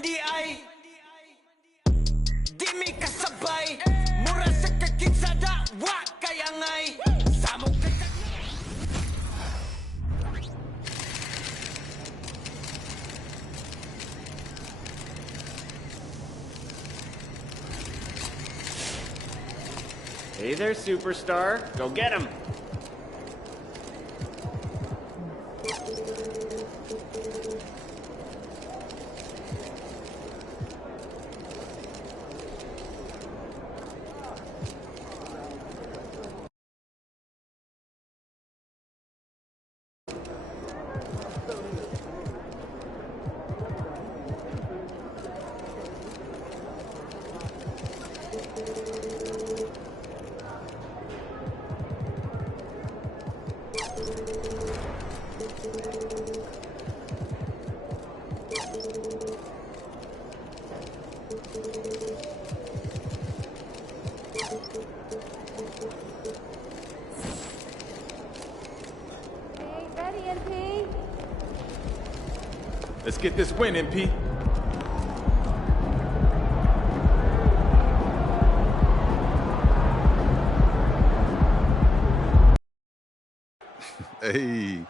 mandi ay di mi kasabay mura sa kakinsada wa kayangay samok. Hey there, superstar. Go get him. Let's get this win, MP. Hey,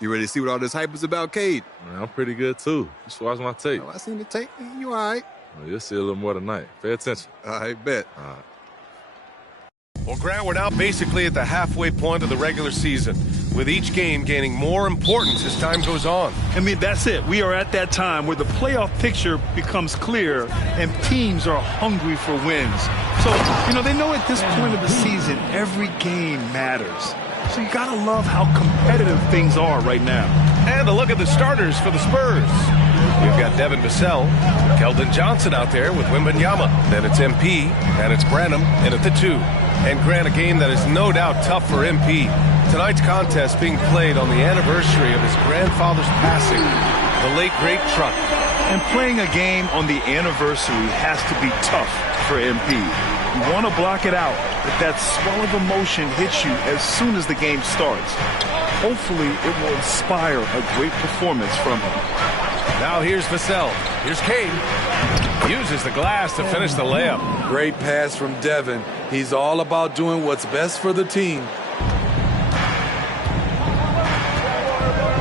you ready to see what all this hype is about, Cade? Man, I'm pretty good, too. You should watch my tape. Oh, I seen the tape. You all right? Well, you'll see a little more tonight. Pay attention. I bet. All right. Well, Grant, we're now basically at the halfway point of the regular season, with each game gaining more importance as time goes on. I mean, that's it. We are at that time where the playoff picture becomes clear and teams are hungry for wins. So, they know at this point of the season, every game matters. So you got to love how competitive things are right now. And a look at the starters for the Spurs. We've got Devin Vassell, Keldon Johnson out there with Wembanyama. Then it's MP, and it's Branham in at the 2. And Grant, a game that is no doubt tough for MP. Tonight's contest being played on the anniversary of his grandfather's passing, the late, great Truck. And playing a game on the anniversary has to be tough for MP. You want to block it out, but that swell of emotion hits you as soon as the game starts. Hopefully, it will inspire a great performance from him. Now here's Vassell. Here's Cade. Uses the glass to finish the layup. Great pass from Devin. He's all about doing what's best for the team.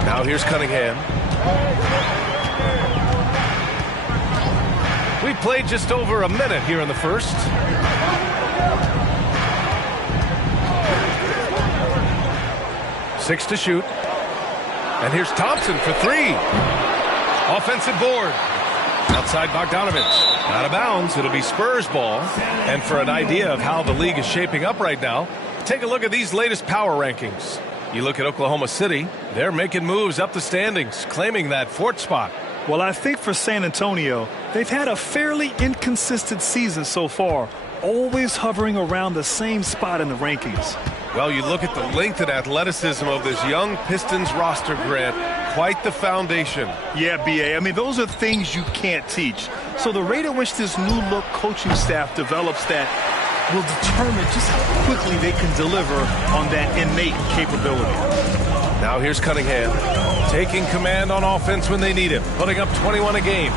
Now here's Cunningham. We played just over a minute here in the first. Six to shoot. And here's Thompson for 3. Offensive board. Outside Bogdanovich. Out of bounds. It'll be Spurs ball. And for an idea of how the league is shaping up right now, take a look at these latest power rankings. You look at Oklahoma City, they're making moves up the standings, claiming that 4th spot. Well, I think for San Antonio, they've had a fairly inconsistent season so far, always hovering around the same spot in the rankings. Well, you look at the length and athleticism of this young Pistons roster, Grant. Quite the foundation. Yeah, B.A. I mean, those are things you can't teach. So the rate at which this new-look coaching staff develops that will determine just how quickly they can deliver on that innate capability. Now here's Cunningham, taking command on offense when they need him, putting up 21 a game.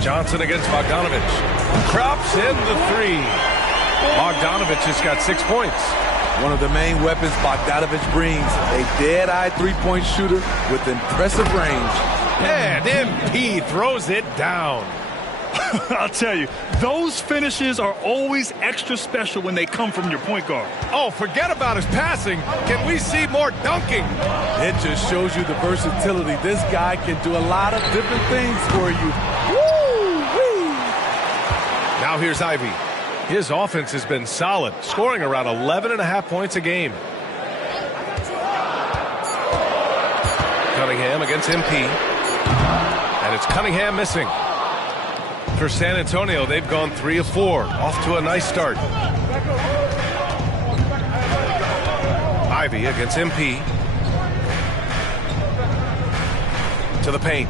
Johnson against Bogdanovich. Drops in the 3. Bogdanovich has got 6 points. One of the main weapons Bogdanovich brings, a dead-eye three-point shooter with impressive range. And MP throws it down. I'll tell you, those finishes are always extra special when they come from your point guard. Oh, forget about his passing. Can we see more dunking? It just shows you the versatility. This guy can do a lot of different things for you. Woo! Now here's Ivy. His offense has been solid, scoring around 11.5 points a game. Cunningham against MP. And it's Cunningham missing. For San Antonio, they've gone 3 of 4. Off to a nice start. Ivy against MP. To the paint.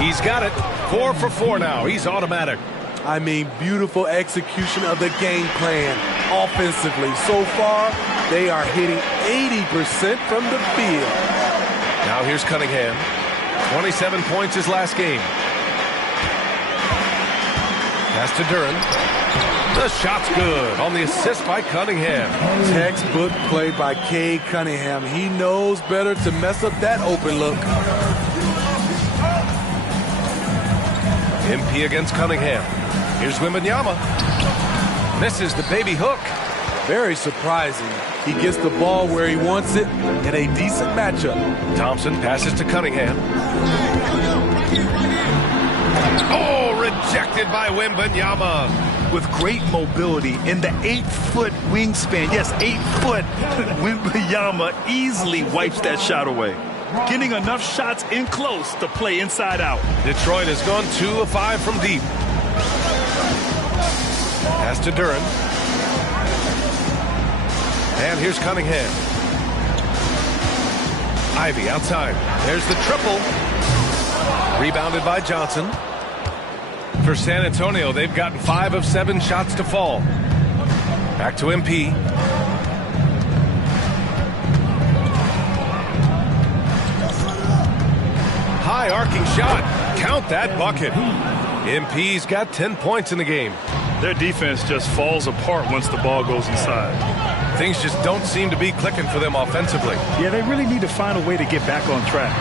He's got it. 4 for 4 now. He's automatic. I mean, beautiful execution of the game plan offensively. So far, they are hitting 80% from the field. Now Now here's Cunningham. 27 points his last game. Pass to Duran. The shot's good on the assist by Cunningham. Textbook play by Cade Cunningham. He knows better to mess up that open look. MP against Cunningham. Here's Wembanyama. Misses the baby hook. Very surprising. He gets the ball where he wants it in a decent matchup. Thompson passes to Cunningham. Oh, rejected by Wembanyama. With great mobility in the 8-foot wingspan. Yes, 8 foot. Wembanyama easily wipes that shot away. Getting enough shots in close to play inside out. Detroit has gone 2 of 5 from deep. Pass to Duran. And here's Cunningham. Ivy outside. There's the triple. Rebounded by Johnson. For San Antonio, they've gotten 5 of 7 shots to fall. Back to MP. High arcing shot. Count that bucket. MP's got 10 points in the game. Their defense just falls apart once the ball goes inside. Things just don't seem to be clicking for them offensively. Yeah, they really need to find a way to get back on track.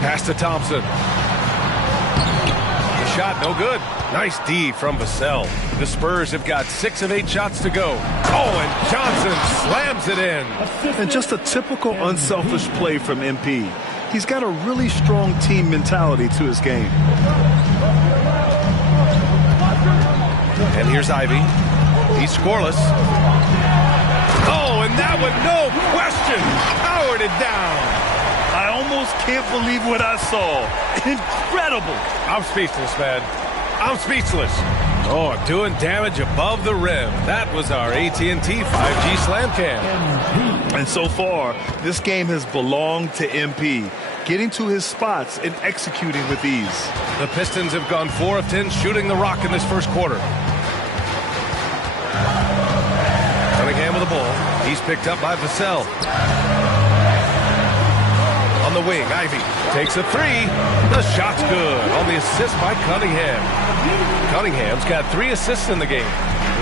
Pass to Thompson. The shot no good. Nice D from Vassell. The Spurs have got 6 of 8 shots to go. Oh, and Johnson slams it in. And just a typical unselfish play from MP. He's got a really strong team mentality to his game. And here's Ivy. He's scoreless. Oh, and that one, no question, powered it down. I almost can't believe what I saw. Incredible. I'm speechless, man. I'm speechless. Oh, doing damage above the rim. That was our AT&T 5G Slam Cam. And so far, this game has belonged to MP. Getting to his spots and executing with ease. The Pistons have gone 4 of 10 shooting the rock in this first quarter. Cunningham with the ball. He's picked up by Vassell. On the wing, Ivy takes a 3. The shot's good on the assist by Cunningham. Cunningham's got 3 assists in the game.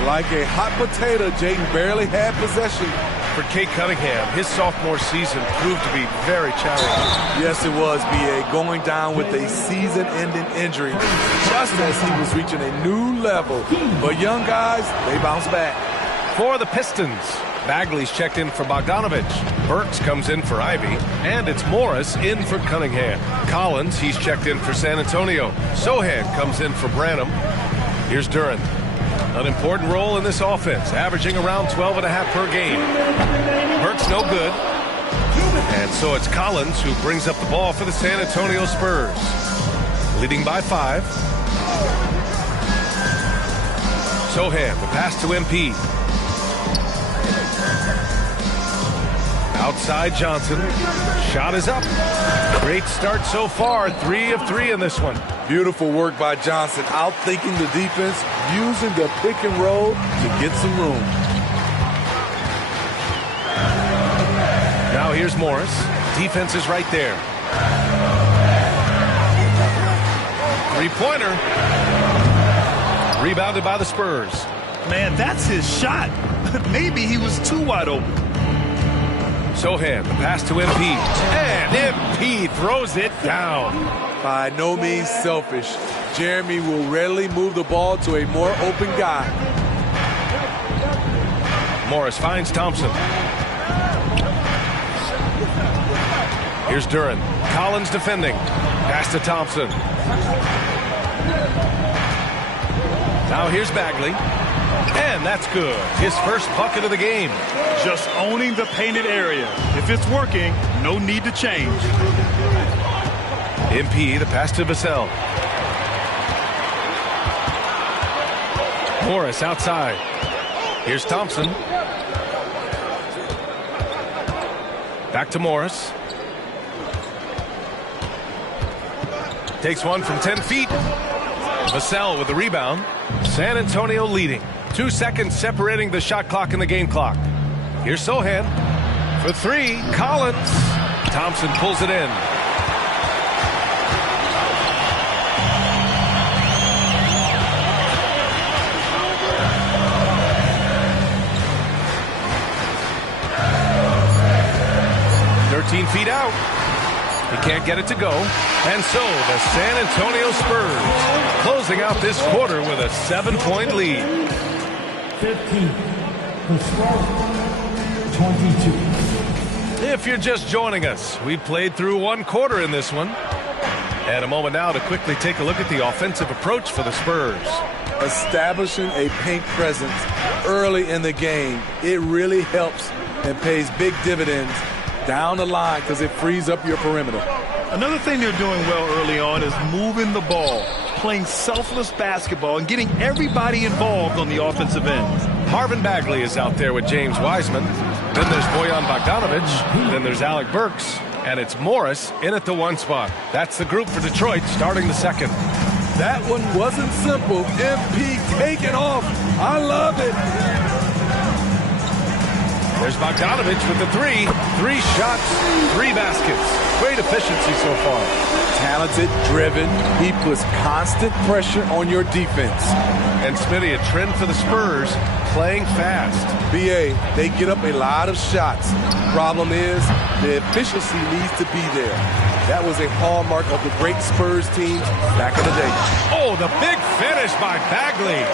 Like a hot potato, Jayden barely had possession. For Cade Cunningham, his sophomore season proved to be very challenging. Yes, it was, B.A. Going down with a season-ending injury just as he was reaching a new level. But young guys, they bounce back. For the Pistons, Bagley's checked in for Bogdanovich. Burks comes in for Ivy. And it's Morris in for Cunningham. Collins, he's checked in for San Antonio. Sohan comes in for Branham. Here's Duran. An important role in this offense, averaging around 12.5 per game. Burks no good. And so it's Collins who brings up the ball for the San Antonio Spurs. Leading by 5. Sohan, the pass to MP. Outside Johnson. Shot is up. Great start so far. 3 of 3 in this one. Beautiful work by Johnson, outthinking the defense, using the pick and roll to get some room. Now here's Morris. Defense is right there. 3-pointer. Rebounded by the Spurs. Man, that's his shot. Maybe he was too wide open. Sohan, the pass to MP. And MP throws it down. By no means selfish. Jeremy will readily move the ball to a more open guy. Morris finds Thompson. Here's Duran. Collins defending. Pass to Thompson. Now here's Bagley. And that's good. His first bucket of the game. Just owning the painted area. If it's working, no need to change. MP, the pass to Vassell. Morris outside. Here's Thompson. Back to Morris. Takes one from 10 feet. Vassell with the rebound. San Antonio leading. 2 seconds separating the shot clock and the game clock. Here's Sohan. For three, Collins. Thompson pulls it in. Feet out. He can't get it to go. And so the San Antonio Spurs closing out this quarter with a 7-point lead. 15. The Spurs 22. If you're just joining us, we played through one quarter in this one. And a moment now to quickly take a look at the offensive approach for the Spurs. Establishing a paint presence early in the game, it really helps and pays big dividends down the line because it frees up your perimeter. Another thing they're doing well early on is moving the ball, playing selfless basketball, and getting everybody involved on the offensive end. Marvin Bagley is out there with James Wiseman. Then there's Bojan Bogdanovic. Then there's Alec Burks. And it's Morris in at the 1 spot. That's the group for Detroit starting the second. That one wasn't simple. MP taking off. I love it. There's Bogdanovic with the 3. 3 shots, 3 baskets. Great efficiency so far. Talented, driven. He puts constant pressure on your defense. And Smitty, a trend for the Spurs, playing fast. BA, they get up a lot of shots. Problem is, the efficiency needs to be there. That was a hallmark of the great Spurs teams back in the day. Oh, the big finish by Bagley.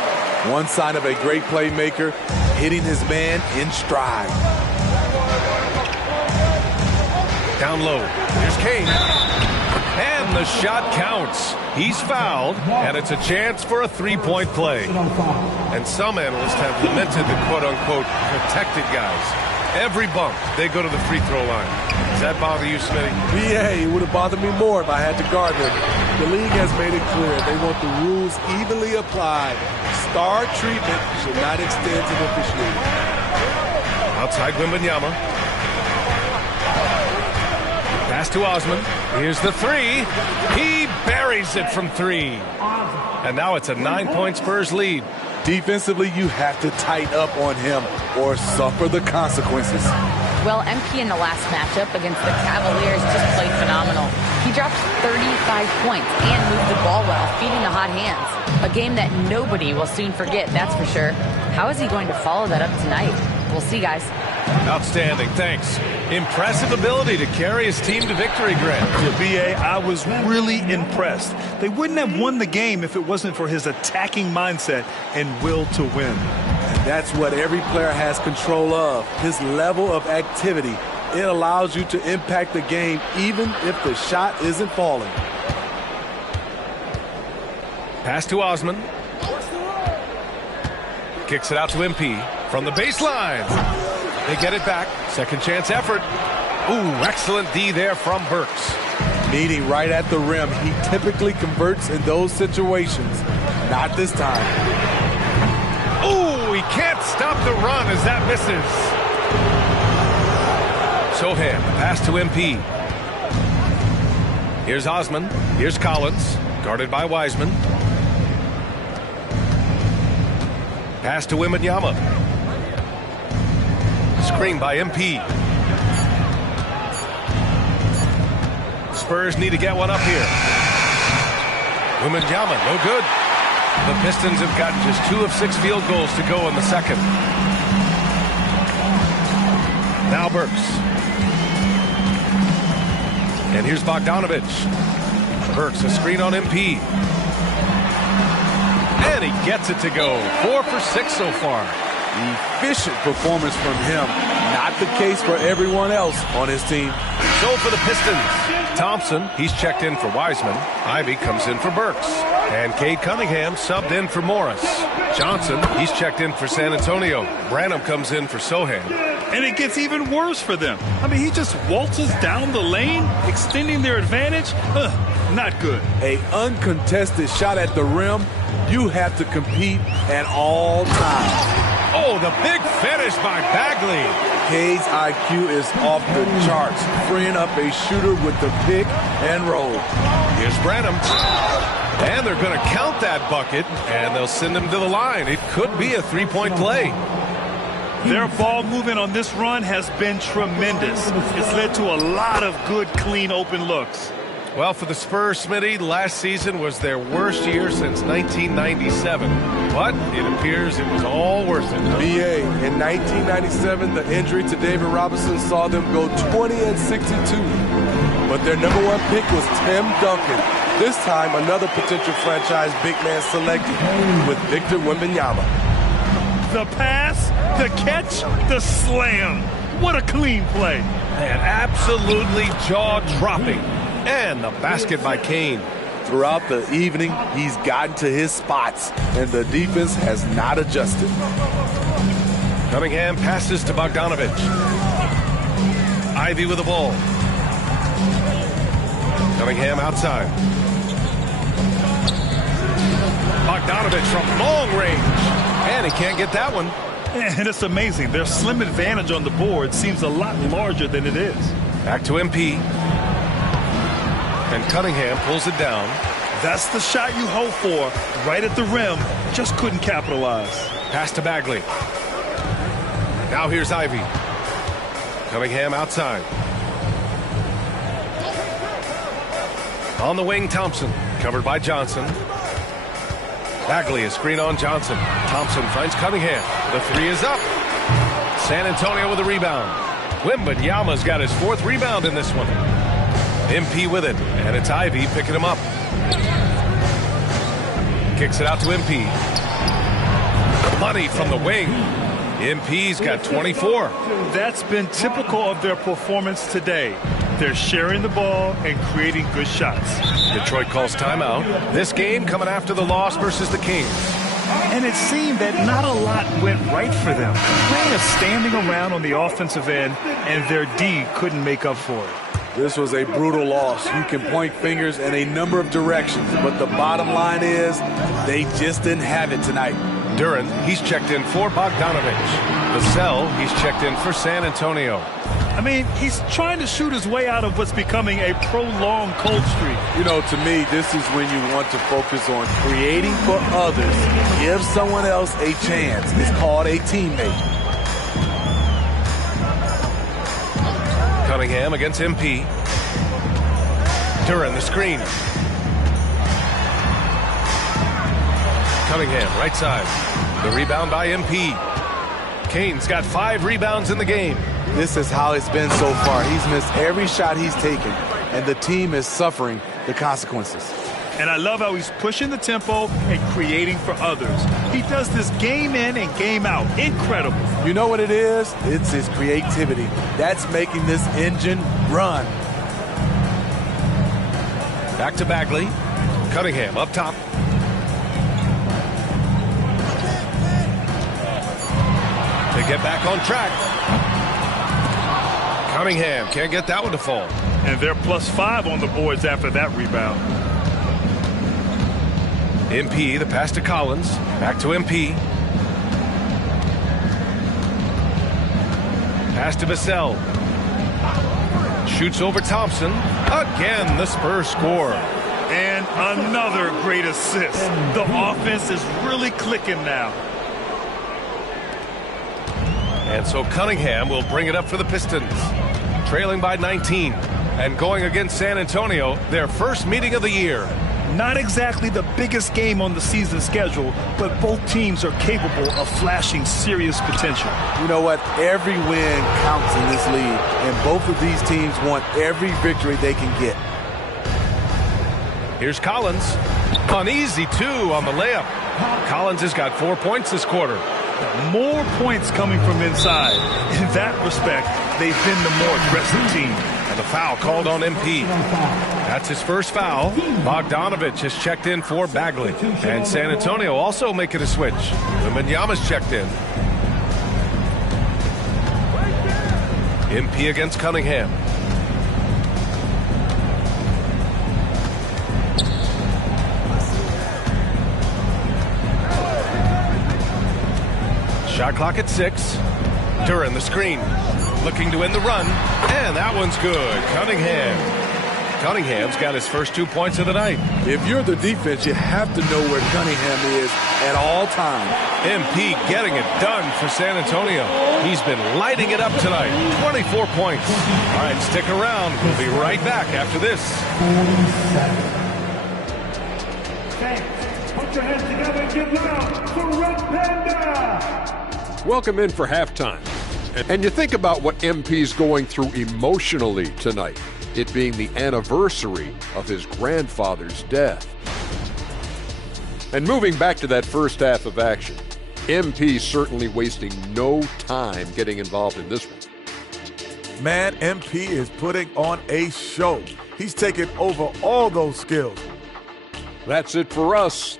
One sign of a great playmaker, hitting his man in stride. Down low. Here's Kane. And the shot counts. He's fouled, and it's a chance for a 3-point play. And some analysts have lamented the quote-unquote protected guys. Every bump, they go to the free throw line. Does that bother you, Smitty? Yeah, it would have bothered me more if I had to guard them. The league has made it clear they want the rules evenly applied. Star treatment should not extend to the officiating. Outside Wembanyama. Pass to Osman. Here's the 3. He buries it from 3. And now it's a 9-point Spurs lead. Defensively, you have to tighten up on him or suffer the consequences. Well, MP in the last matchup against the Cavaliers just played phenomenal. He dropped 35 points and moved the ball well, feeding the hot hands. A game that nobody will soon forget, that's for sure. How is he going to follow that up tonight? We'll see, guys. Outstanding, thanks. Impressive ability to carry his team to victory, Grant. BA, I was really impressed. They wouldn't have won the game if it wasn't for his attacking mindset and will to win. And that's what every player has control of, his level of activity. It allows you to impact the game even if the shot isn't falling. Pass to Osman. Kicks it out to MP from the baseline. They get it back. Second chance effort. Ooh, excellent D there from Burks. Meeting right at the rim. He typically converts in those situations. Not this time. Ooh, he can't stop the run as that misses. Sohan, pass to MP. Here's Osman. Here's Collins. Guarded by Wiseman. Pass to Wembanyama. Screen by MP. Spurs need to get one up here. Wembanyama, no good. The Pistons have gotten just 2 of 6 field goals to go in the second. Now Burks. And here's Bogdanovic. Burks, a screen on MP. And he gets it to go. 4 for 6 so far. Efficient performance from him. Not the case for everyone else on his team. So for the Pistons, Thompson, he's checked in for Wiseman. Ivy comes in for Burks. And Cade Cunningham subbed in for Morris. Johnson, he's checked in for San Antonio. Branham comes in for Sohan. And it gets even worse for them. I mean, he just waltzes down the lane, extending their advantage. Not good. An uncontested shot at the rim. You have to compete at all times. Oh, the big finish by Bagley. Cade's IQ is off the charts, freeing up a shooter with the pick and roll. Here's Branham. And they're going to count that bucket, and they'll send him to the line. It could be a 3-point play. Their ball movement on this run has been tremendous. It's led to a lot of good, clean, open looks. Well, for the Spurs, Smitty, last season was their worst year since 1997. But it appears it was all worth it. BA, in 1997, the injury to David Robinson saw them go 20-62. But their number one pick was Tim Duncan. This time, another potential franchise big man selected with Victor Wembanyama. The pass, the catch, the slam. What a clean play. Man, absolutely jaw-dropping. And the basket by Kane. Throughout the evening, he's gotten to his spots, and the defense has not adjusted. Cunningham passes to Bogdanovich. Ivy with the ball. Cunningham outside. Bogdanovich from long range. And he can't get that one. And it's amazing. Their slim advantage on the board seems a lot larger than it is. Back to MP. And Cunningham pulls it down. That's the shot you hope for. Right at the rim. Just couldn't capitalize. Pass to Bagley. Now here's Ivy. Cunningham outside. On the wing, Thompson. Covered by Johnson. Bagley is screen on Johnson. Thompson finds Cunningham. The three is up. San Antonio with a rebound. Wembanyama's got his fourth rebound in this one. MP with it, and it's Ivy picking him up. Kicks it out to MP. Money from the wing. MP's got 24. That's been typical of their performance today. They're sharing the ball and creating good shots. Detroit calls timeout. This game coming after the loss versus the Kings. And it seemed that not a lot went right for them. Playing a standing around on the offensive end, and their D couldn't make up for it. This was a brutal loss. You can point fingers in a number of directions, but the bottom line is they just didn't have it tonight. Duran, he's checked in for Bogdanovich. Vassell, he's checked in for San Antonio. I mean, he's trying to shoot his way out of what's becoming a prolonged cold streak. You know, to me, this is when you want to focus on creating for others. Give someone else a chance. It's called a teammate. Cunningham against MP. Duran, the screen. Cunningham, right side. The rebound by MP. Kane's got 5 rebounds in the game. This is how it's been so far. He's missed every shot he's taken, and the team is suffering the consequences. And I love how he's pushing the tempo and creating for others. He does this game in and game out. Incredible. You know what it is? It's his creativity. That's making this engine run. Back to Bagley. Cunningham up top. They get back on track. Cunningham can't get that one to fall. And they're +5 on the boards after that rebound. MP, the pass to Collins. Back to MP. Pass to Vassell. Shoots over Thompson. Again, the Spurs score. And another great assist. The offense is really clicking now. And so Cunningham will bring it up for the Pistons. Trailing by 19. And going against San Antonio, their first meeting of the year. Not exactly the biggest game on the season schedule, but both teams are capable of flashing serious potential. You know what? Every win counts in this league, and both of these teams want every victory they can get. Here's Collins. Uneasy, 2 on the layup. Collins has got 4 points this quarter. More points coming from inside. In that respect, they've been the more aggressive team. And the foul called on MP. That's his first foul. Bogdanovich has checked in for Bagley. And San Antonio also making a switch. Wembanyama's checked in. MP against Cunningham. Shot clock at 6. Duran the screen. Looking to win the run. And that one's good. Cunningham. Cunningham's got his first 2 points of the night. If you're the defense, you have to know where Cunningham is at all times. MP getting it done for San Antonio. He's been lighting it up tonight. 24 points. All right, stick around. We'll be right back after this. 47. Fans, put your hands together and give loud for Red Panda. Welcome in for halftime. And you think about what MP's going through emotionally tonight, it being the anniversary of his grandfather's death. And moving back to that first half of action, MP certainly wasting no time getting involved in this one. Man, MP is putting on a show. He's taking over all those skills. That's it for us.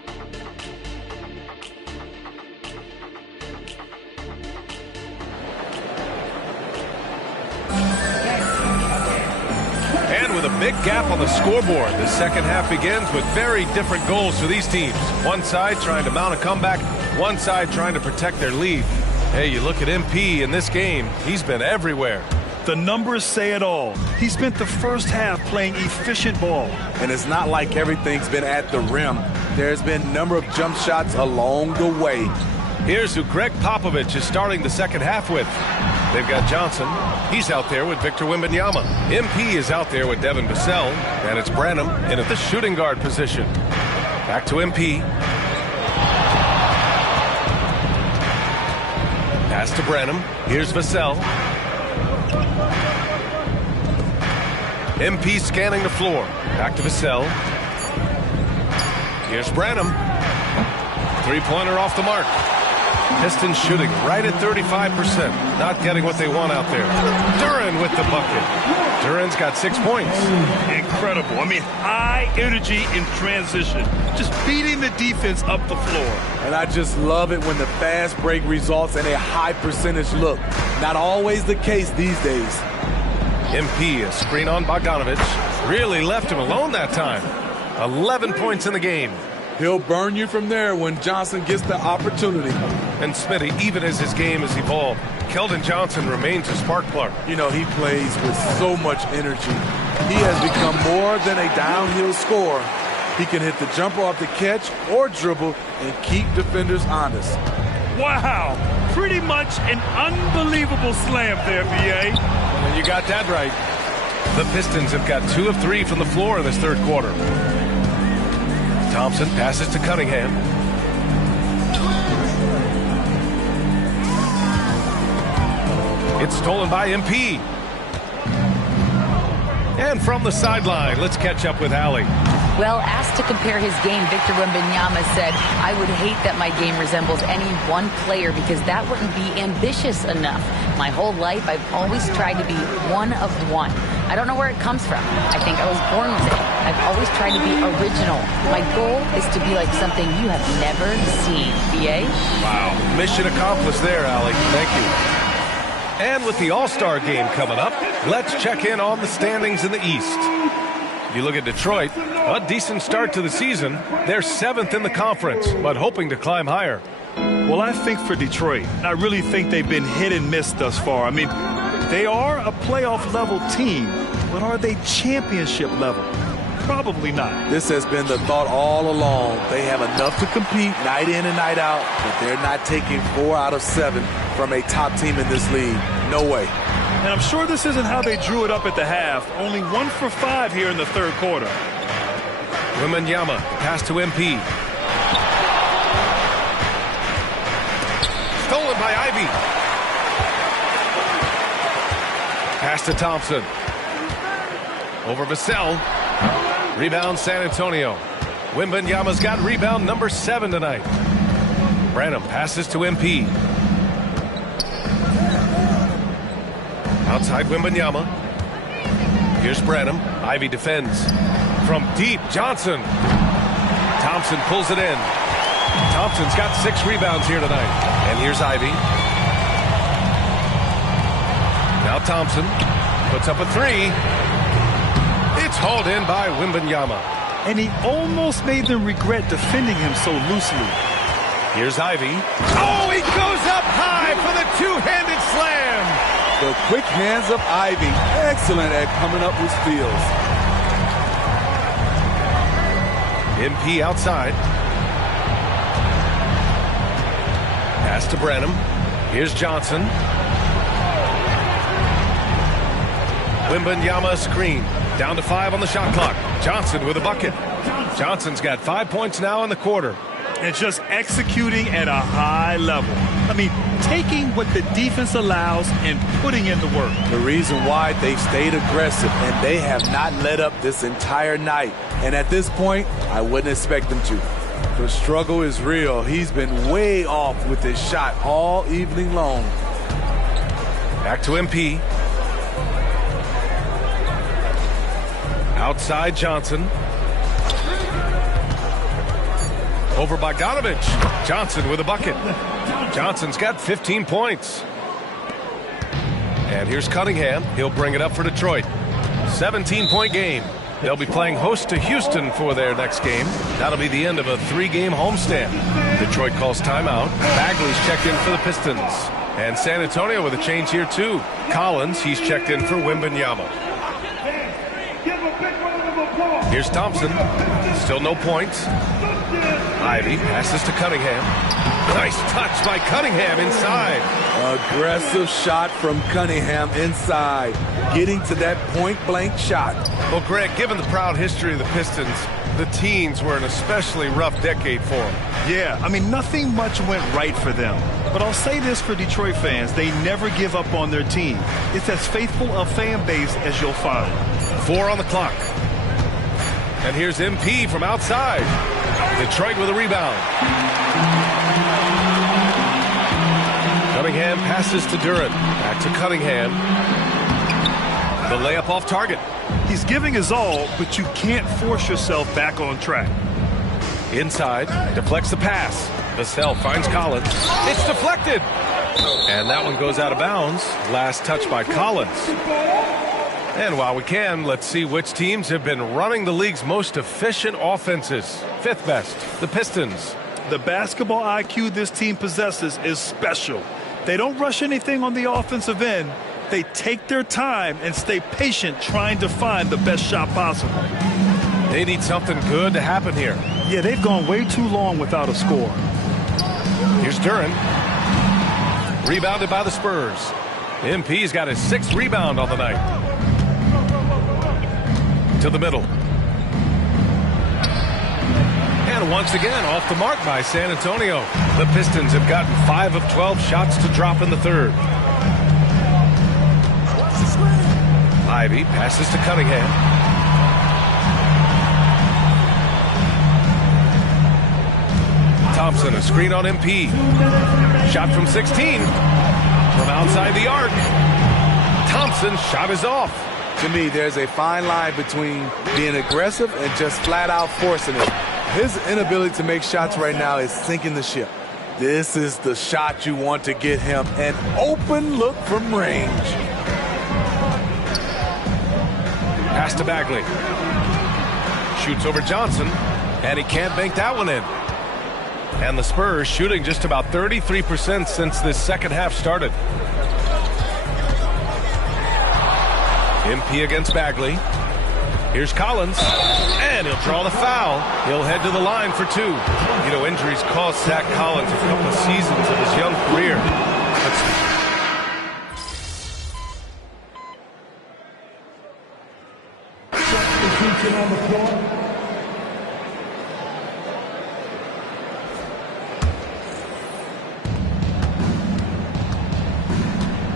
And with a big gap on the scoreboard, the second half begins with very different goals for these teams. One side trying to mount a comeback, one side trying to protect their lead. Hey, you look at MP in this game, he's been everywhere. The numbers say it all. He spent the first half playing efficient ball. And it's not like everything's been at the rim. There's been a number of jump shots along the way. Here's who Greg Popovich is starting the second half with. They've got Johnson. He's out there with Victor Wembanyama. MP is out there with Devin Vassell. And it's Branham in at the shooting guard position. Back to MP. Pass to Branham. Here's Vassell. MP scanning the floor. Back to Vassell. Here's Branham. Three-pointer off the mark. Pistons shooting right at 35%. Not getting what they want out there. Duren with the bucket. Duren's got 6 points. Incredible. I mean, high energy in transition. Just beating the defense up the floor. And I just love it when the fast break results in a high percentage look. Not always the case these days. MP, a screen on Bogdanovich. Really left him alone that time. 11 points in the game. He'll burn you from there when Johnson gets the opportunity. And Smitty, even as his game has evolved, Keldon Johnson remains a spark plug. You know, he plays with so much energy. He has become more than a downhill scorer. He can hit the jumper off the catch or dribble and keep defenders honest. Wow. Pretty much an unbelievable slam there, B.A. And you got that right. The Pistons have got 2 of 3 from the floor in this third quarter. Thompson passes to Cunningham. It's stolen by MP. And from the sideline, let's catch up with Allie. Well, asked to compare his game, Victor Wembanyama said, I would hate that my game resembles any one player because that wouldn't be ambitious enough. My whole life, I've always tried to be one of one. I don't know where it comes from. I think I was born with it. I've always tried to be original. My goal is to be like something you have never seen. B.A.? Wow. Mission accomplished there, Allie. Thank you. And with the All-Star game coming up, let's check in on the standings in the East. You look at Detroit, a decent start to the season. They're 7th in the conference, but hoping to climb higher. Well, I think for Detroit, I really think they've been hit and miss thus far. I mean, they are a playoff-level team, but are they championship level? Probably not. This has been the thought all along. They have enough to compete night in and night out, but they're not taking 4 out of 7 from a top team in this league. No way. And I'm sure this isn't how they drew it up at the half. Only 1 for 5 here in the third quarter. Wembanyama, pass to MP. Stolen by Ivy. Pass to Thompson. Over Vassell. Rebound San Antonio. Wembanyama's got rebound number 7 tonight. Branham passes to MP. Outside Wembanyama. Here's Branham. Ivy defends. From deep, Johnson. Thompson pulls it in. Thompson's got 6 rebounds here tonight. And here's Ivy. Now Thompson puts up a 3. It's hauled in by Wembanyama. And he almost made them regret defending him so loosely. Here's Ivy. Oh, he goes up high for the two-handed slam. The quick hands of Ivy, excellent at coming up with steals. MP outside. Pass to Branham. Here's Johnson. Wembanyama screen. Down to 5 on the shot clock. Johnson with a bucket. Johnson's got 5 points now in the quarter. And just executing at a high level. I mean, taking what the defense allows and putting in the work. The reason why they've stayed aggressive and they have not let up this entire night. And at this point, I wouldn't expect them to. The struggle is real. He's been way off with his shot all evening long. Back to MP. Outside Johnson. Over Bogdanovich. Johnson with a bucket. Johnson's got 15 points. And here's Cunningham. He'll bring it up for Detroit. 17-point game. They'll be playing host to Houston for their next game. That'll be the end of a 3-game homestand. Detroit calls timeout. Bagley's checked in for the Pistons. And San Antonio with a change here too. Collins, he's checked in for Wembanyama. Here's Thompson. Still no points. Ivy passes to Cunningham. Nice touch by Cunningham inside. Aggressive shot from Cunningham inside. Getting to that point-blank shot. Well, Greg, given the proud history of the Pistons, the teens were an especially rough decade for them. Yeah, I mean, nothing much went right for them. But I'll say this for Detroit fans, they never give up on their team. It's as faithful a fan base as you'll find. 4 on the clock. And here's MP from outside. Detroit with a rebound. Cunningham passes to Duren. Back to Cunningham. The layup off target. He's giving his all, but you can't force yourself back on track. Inside, deflects the pass. Vassell finds Collins. It's deflected. And that one goes out of bounds. Last touch by Collins. And while we can, let's see which teams have been running the league's most efficient offenses. 5th best, the Pistons. The basketball IQ this team possesses is special. They don't rush anything on the offensive end. They take their time and stay patient trying to find the best shot possible. They need something good to happen here. Yeah, they've gone way too long without a score. Here's Duren. Rebounded by the Spurs. MP's got his 6th rebound on the night. To the middle. And once again, off the mark by San Antonio. The Pistons have gotten 5 of 12 shots to drop in the 3rd. Ivy passes to Cunningham. Thompson, a screen on MP. Shot from 16. From outside the arc. Thompson's shot is off. To me, there's a fine line between being aggressive and just flat out forcing it. His inability to make shots right now is sinking the ship. This is the shot you want to get him an open look from range. Pass to Bagley. Shoots over Johnson, and he can't bank that one in. And the Spurs shooting just about 33% since this second half started. MP against Bagley. Here's Collins, and he'll draw the foul. He'll head to the line for 2. You know, injuries cost Zach Collins a couple of seasons of his young career.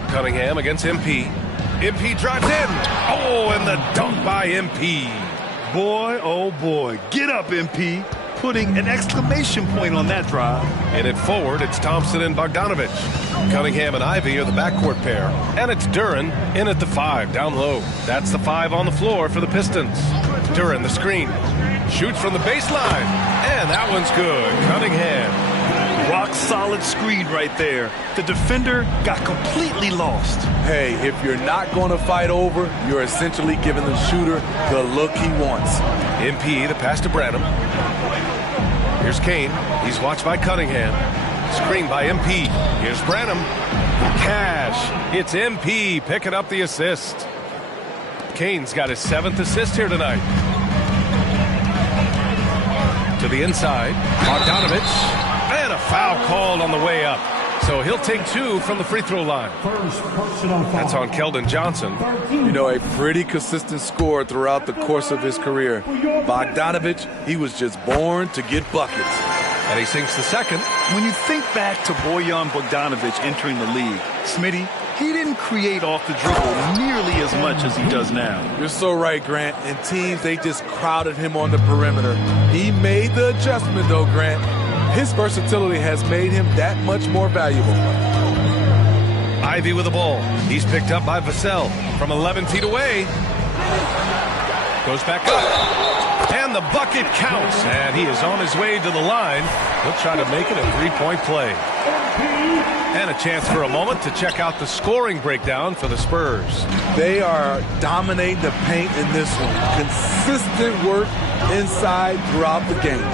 Cunningham against MP. MP drives in. Oh, and the dunk by MP. Boy, oh boy. Get up, MP. Putting an exclamation point on that drive. And at forward, it's Thompson and Bogdanovich. Cunningham and Ivy are the backcourt pair. And it's Duren in at the 5, down low. That's the 5 on the floor for the Pistons. Duren, the screen. Shoots from the baseline. And that one's good. Cunningham. Rock solid screen right there. The defender got completely lost. Hey, if you're not going to fight over, you're essentially giving the shooter the look he wants. MP, the pass to Branham. Here's Kane. He's watched by Cunningham. Screen by MP. Here's Branham. Cash. It's MP picking up the assist. Kane's got his 7th assist here tonight. To the inside. Bogdanovich. And a foul called on the way up. So he'll take 2 from the free throw line. That's on Keldon Johnson. You know, a pretty consistent scorer throughout the course of his career. Bogdanovich, he was just born to get buckets. And he sinks the second. When you think back to Bojan Bogdanovic entering the league, Smitty, he didn't create off the dribble nearly as much as he does now. You're so right, Grant. And teams, they just crowded him on the perimeter. He made the adjustment, though, Grant. His versatility has made him that much more valuable. Ivy with the ball. He's picked up by Vassell from 11 feet away. Goes back up. And the bucket counts. And he is on his way to the line. He'll try to make it a three-point play. And a chance for a moment to check out the scoring breakdown for the Spurs. They are dominating the paint in this one. Consistent work inside throughout the game.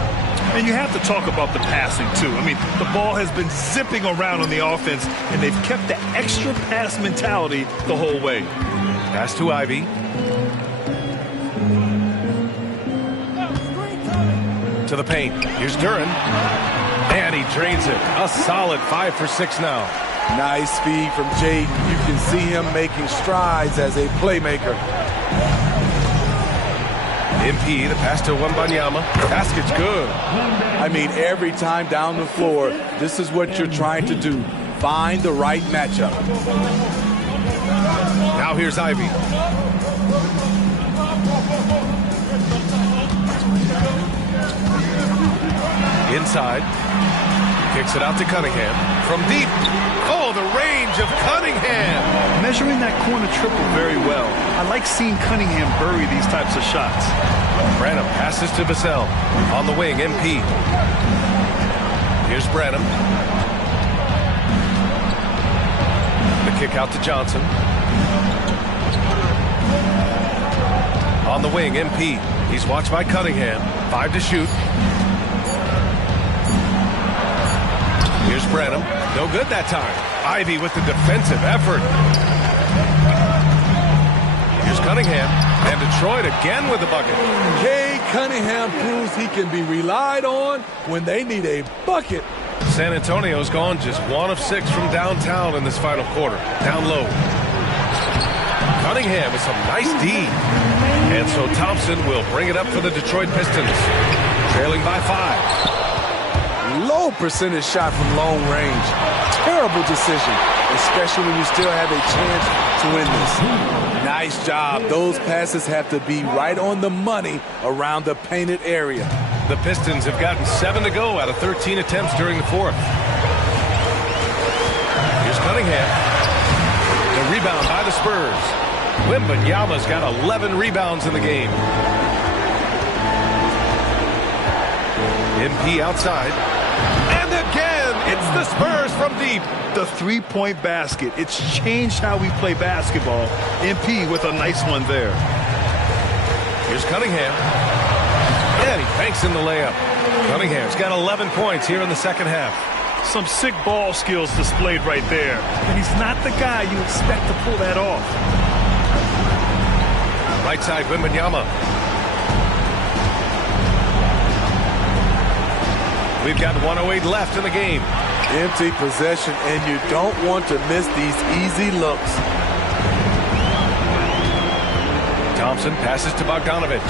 And you have to talk about the passing, too. I mean, the ball has been zipping around on the offense, and they've kept the extra pass mentality the whole way. Pass to Ivy. To the paint. Here's Duren. And he drains it. A solid 5 for 6 now. Nice feed from Jaden. You can see him making strides as a playmaker. MP, the pass to Wembanyama. Basket's good. I mean, every time down the floor, this is what you're trying to do. Find the right matchup. Now here's Ivy. Inside. Kicks it out to Cunningham. From deep. Oh, the range of Cunningham. Measuring that corner triple very well. I like seeing Cunningham bury these types of shots. Branham passes to Vassell. On the wing, MP. Here's Branham. The kick out to Johnson. On the wing, MP. He's watched by Cunningham. 5 to shoot. Here's Branham. No good that time. Ivy with the defensive effort. Here's Cunningham. And Detroit again with the bucket. Jay Cunningham proves he can be relied on when they need a bucket. San Antonio's gone just 1 of 6 from downtown in this final quarter. Down low. Cunningham with some nice D. And so Thompson will bring it up for the Detroit Pistons. Trailing by 5. Low percentage shot from long range. Terrible decision, especially when you still have a chance to win this. Nice job. Those passes have to be right on the money around the painted area. The Pistons have gotten 7 to go out of 13 attempts during the fourth. Here's Cunningham. The rebound by the Spurs. Wembanyama's got 11 rebounds in the game. MP outside. And again, it's the Spurs from deep. The three-point basket. It's changed how we play basketball. MP with a nice one there. Here's Cunningham. And he banks in the layup. Cunningham's got 11 points here in the second half. Some sick ball skills displayed right there. And he's not the guy you expect to pull that off. Right side, Wembanyama. We've got 1:08 left in the game. Empty possession, and you don't want to miss these easy looks. Thompson passes to Bogdanovich.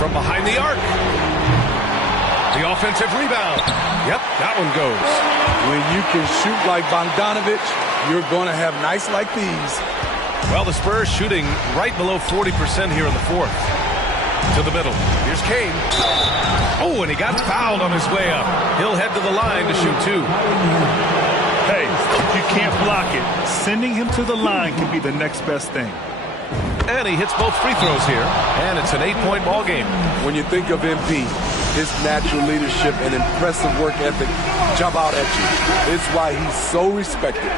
From behind the arc. The offensive rebound. Yep, that one goes. When you can shoot like Bogdanovich, you're going to have nights like these. Well, the Spurs shooting right below 40% here in the fourth. To the middle. Here's Kane. Oh, and he got fouled on his way up. He'll head to the line to shoot 2. Hey, you can't block it. Sending him to the line can be the next best thing. And he hits both free throws here. And it's an 8-point ball game. When you think of MP, his natural leadership and impressive work ethic jump out at you. It's why he's so respected.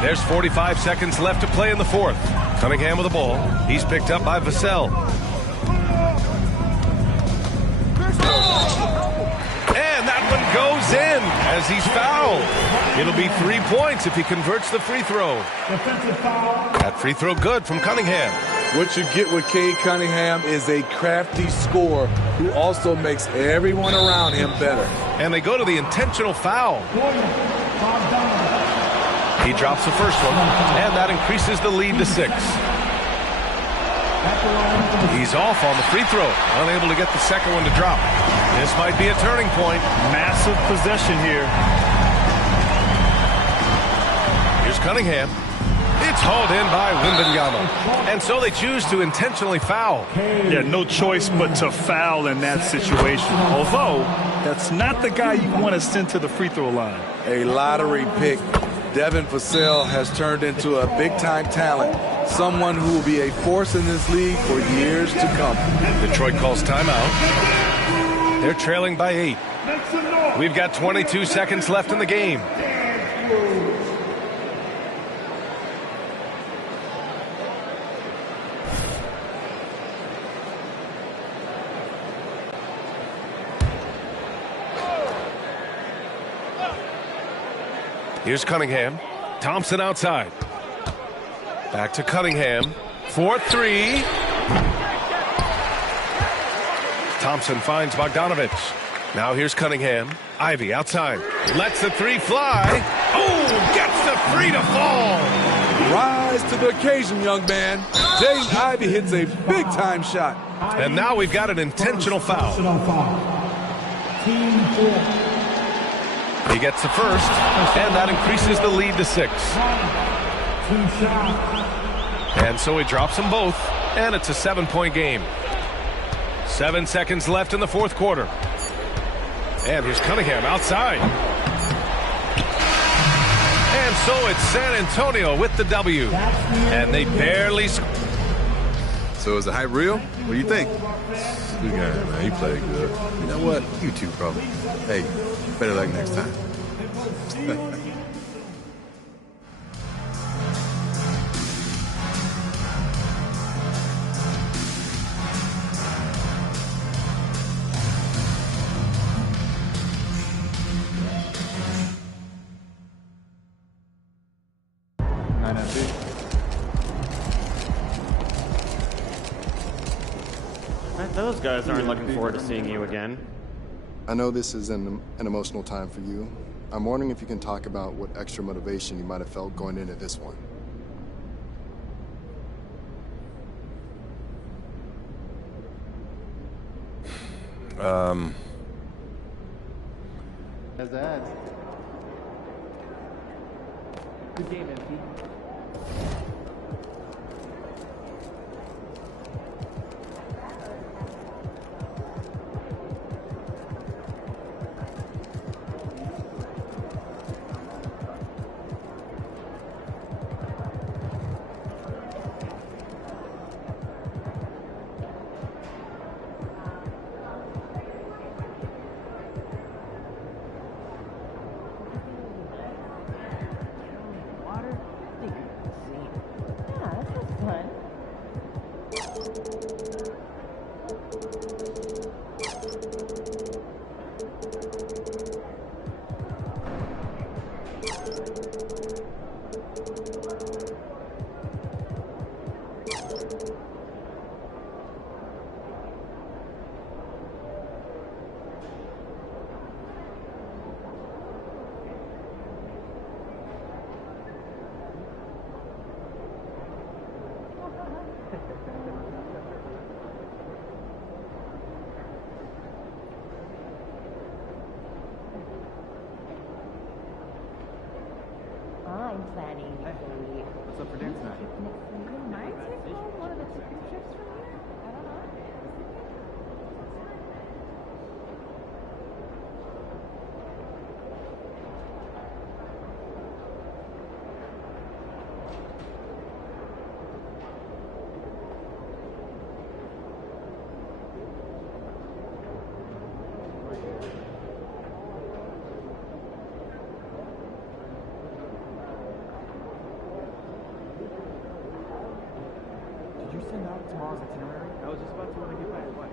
There's 45 seconds left to play in the fourth. Cunningham with the ball. He's picked up by Vassell. And that one goes in as he's fouled. It'll be 3 points if he converts the free throw. Defensive foul. That free throw good from Cunningham. What you get with Cade Cunningham is a crafty scorer who also makes everyone around him better. And they go to the intentional foul. He drops the first one, and that increases the lead to 6. He's off on the free throw, unable to get the second one to drop. This might be a turning point. Massive possession here. Here's Cunningham. It's hauled in by Wembanyama. And so they choose to intentionally foul. Yeah, no choice but to foul in that situation. Although, that's not the guy you want to send to the free throw line. A lottery pick. Devin Vassell has turned into a big-time talent. Someone who will be a force in this league for years to come. Detroit calls timeout. They're trailing by 8. We've got 22 seconds left in the game. Here's Cunningham. Thompson outside. Back to Cunningham. 4-3. Thompson finds Bogdanovich. Now here's Cunningham. Ivy outside. Lets the three fly. Oh, gets the free to fall. Rise to the occasion, young man. Jaden Ivey hits a big-time shot. And now we've got an intentional foul. Team 4. He gets the first, and that increases the lead to 6. And so he drops them both, and it's a 7-point game. 7 seconds left in the fourth quarter. And here's Cunningham outside. And so it's San Antonio with the W. And they barely score. So is the hype real? What do you think? Good game, man. He played good. You know what? You too, probably. Hey, better luck next time. Those guys aren't looking forward to seeing you again. I know this is an emotional time for you. I'm wondering if you can talk about what extra motivation you might have felt going into this one. How's that? Good game, MP. I'm planning a What's up for dance night? Might take home one of the chicken strips from here? I don't know. Did you send out tomorrow's itinerary? I was just about to when I get back. What?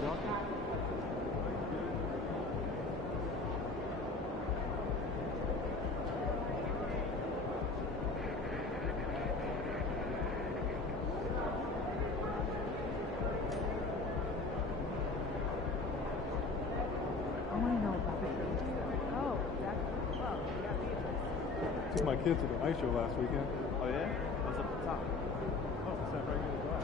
Took my kids to the ice show last weekend. Oh yeah? What's up at the top? Oh, it's not very good as well.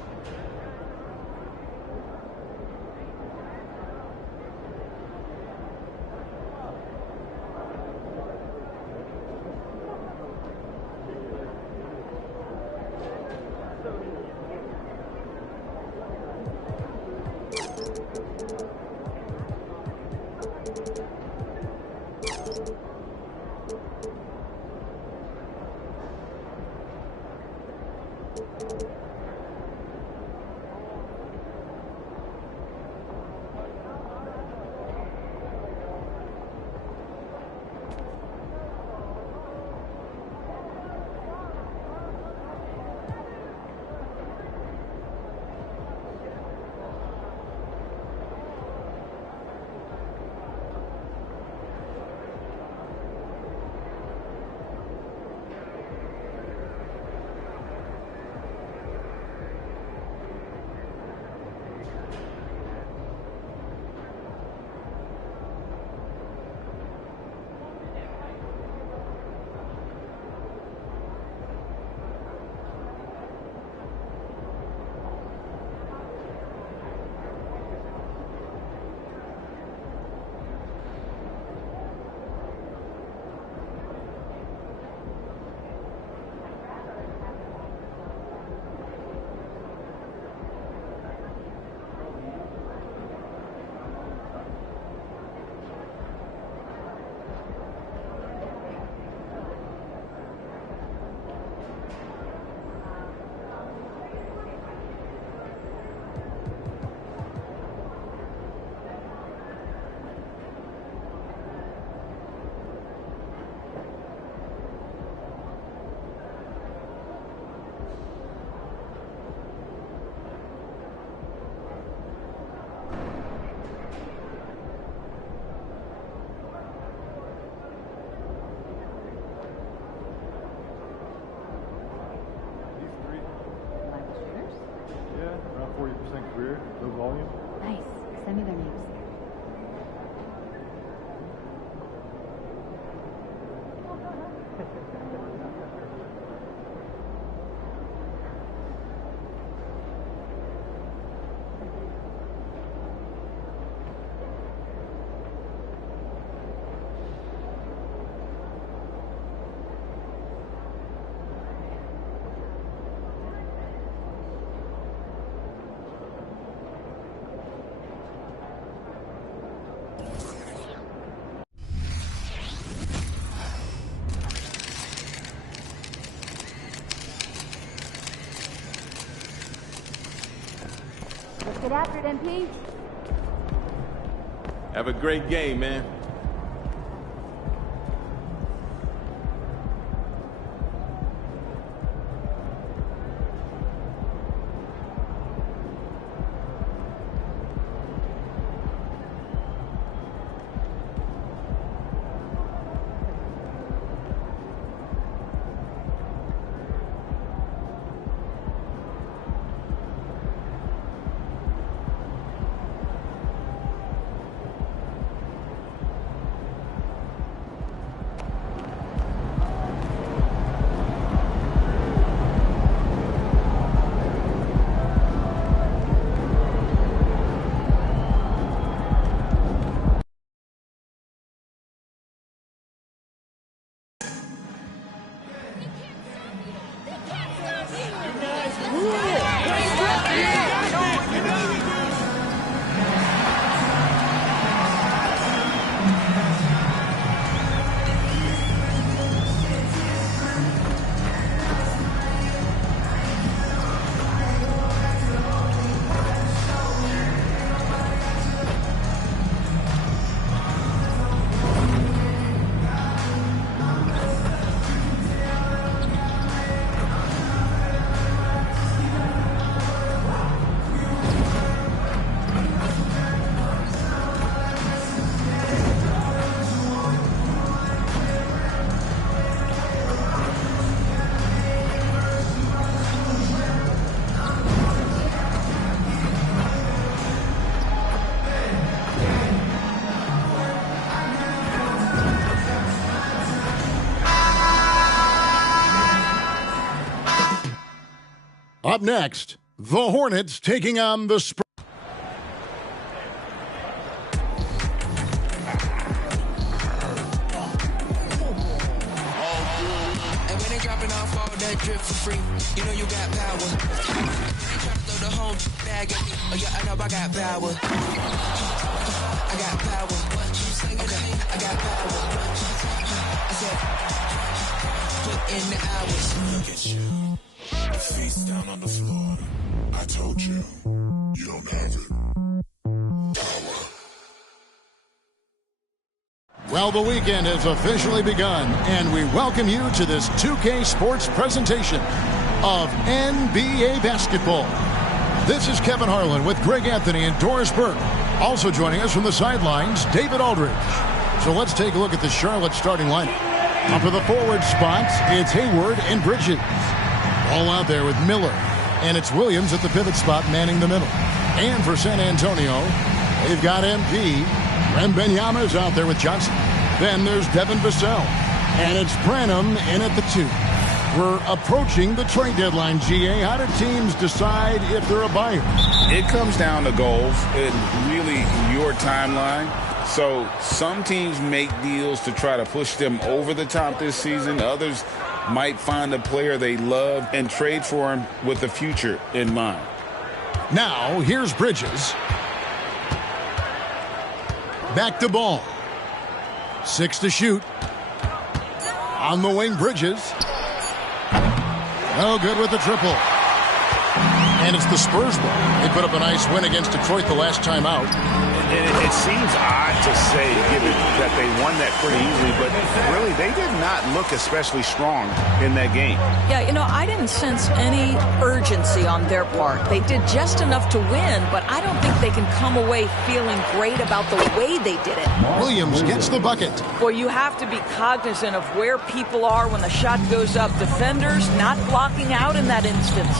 Around 40% career, no volume. Nice. Send me their names. Let's get after it, MP. Have a great game, man. Up next, the Hornets taking on the Spurs. And when they dropping off all that drip for free, you know you got power. They try to throw the whole bag at me. Oh yeah, I know I got power. I got power. Okay, I got power. I said, put in the hours. Look at you. Your feet's down on the floor. I told you, you don't have it. Well, the weekend has officially begun, and we welcome you to this 2K Sports presentation of NBA basketball. This is Kevin Harlan with Greg Anthony and Doris Burke. Also joining us from the sidelines, David Aldridge. So let's take a look at the Charlotte starting lineup. Up for the forward spots, it's Hayward and Bridges. All out there with Miller, and it's Williams at the pivot spot manning the middle. And for San Antonio, they've got MP. Wembanyama's out there with Johnson. Then there's Devin Vassell. And it's Branham in at the 2. We're approaching the trade deadline, GA. How do teams decide if they're a buyer? It comes down to goals and really your timeline. So some teams make deals to try to push them over the top this season. Others might find a player they love and trade for him with the future in mind. Now, here's Bridges. Back to Ball. 6 to shoot. On the wing, Bridges. No good with the triple. And it's the Spurs ball. They put up a nice win against Detroit the last time out. It seems odd to say, given that they won that pretty easily, but really, they did not look especially strong in that game. Yeah, you know, I didn't sense any urgency on their part. They did just enough to win, but I don't think they can come away feeling great about the way they did it. Williams gets the bucket. Well, you have to be cognizant of where people are when the shot goes up. Defenders not blocking out in that instance.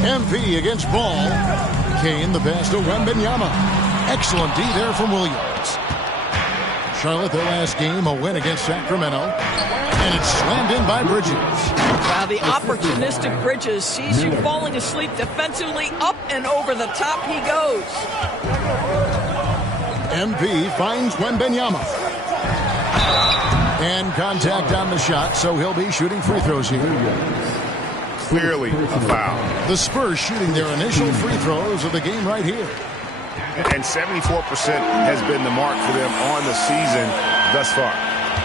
MP against Ball. Kane the pass to Wembanyama. Excellent D there from Williams. Charlotte, their last game, a win against Sacramento. And it's slammed in by Bridges. Now the opportunistic Bridges sees you falling asleep defensively. Up and over the top he goes. MP finds Wembanyama. And contact on the shot, so he'll be shooting free throws here. Clearly a foul. The Spurs shooting their initial free throws of the game right here. And 74% has been the mark for them on the season thus far.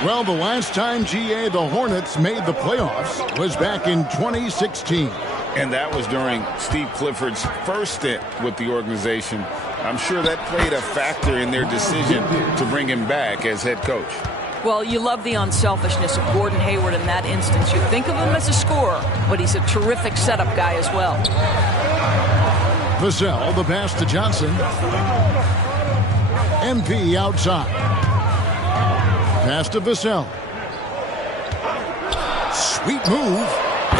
Well, the last time, GA, the Hornets made the playoffs was back in 2016. And that was during Steve Clifford's first stint with the organization. I'm sure that played a factor in their decision to bring him back as head coach. Well, you love the unselfishness of Gordon Hayward in that instance. You think of him as a scorer, but he's a terrific setup guy as well. Vassell, the pass to Johnson. MP outside. Pass to Vassell. Sweet move.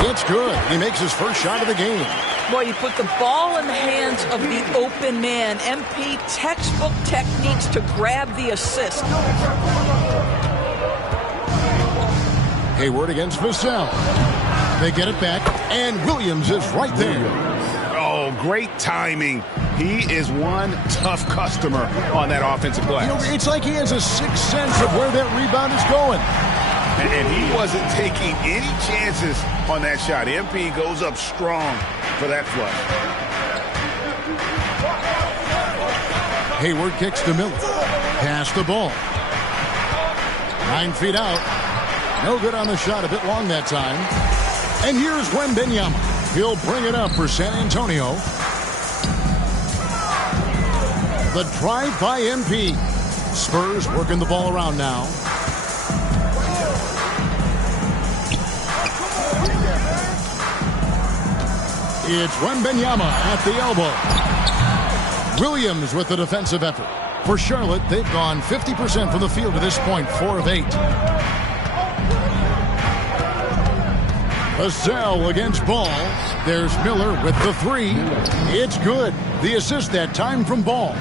It's good. He makes his first shot of the game. Boy, you put the ball in the hands of the open man. MP, textbook techniques to grab the assist. Hayward against Vassell. They get it back, and Williams is right there. Oh, great timing. He is one tough customer on that offensive glass. You know, it's like he has a sixth sense of where that rebound is going. And he wasn't taking any chances on that shot. MP goes up strong for that flush. Hayward kicks to Miller. Pass the ball. 9 feet out. No good on the shot, a bit long that time. And here's Wembanyama. He'll bring it up for San Antonio. The drive by MP. Spurs working the ball around now. It's Wembanyama at the elbow. Williams with the defensive effort. For Charlotte, they've gone 50% from the field to this point, 4 of 8. Vassell against Ball. There's Miller with the 3. It's good. The assist that time from Ball.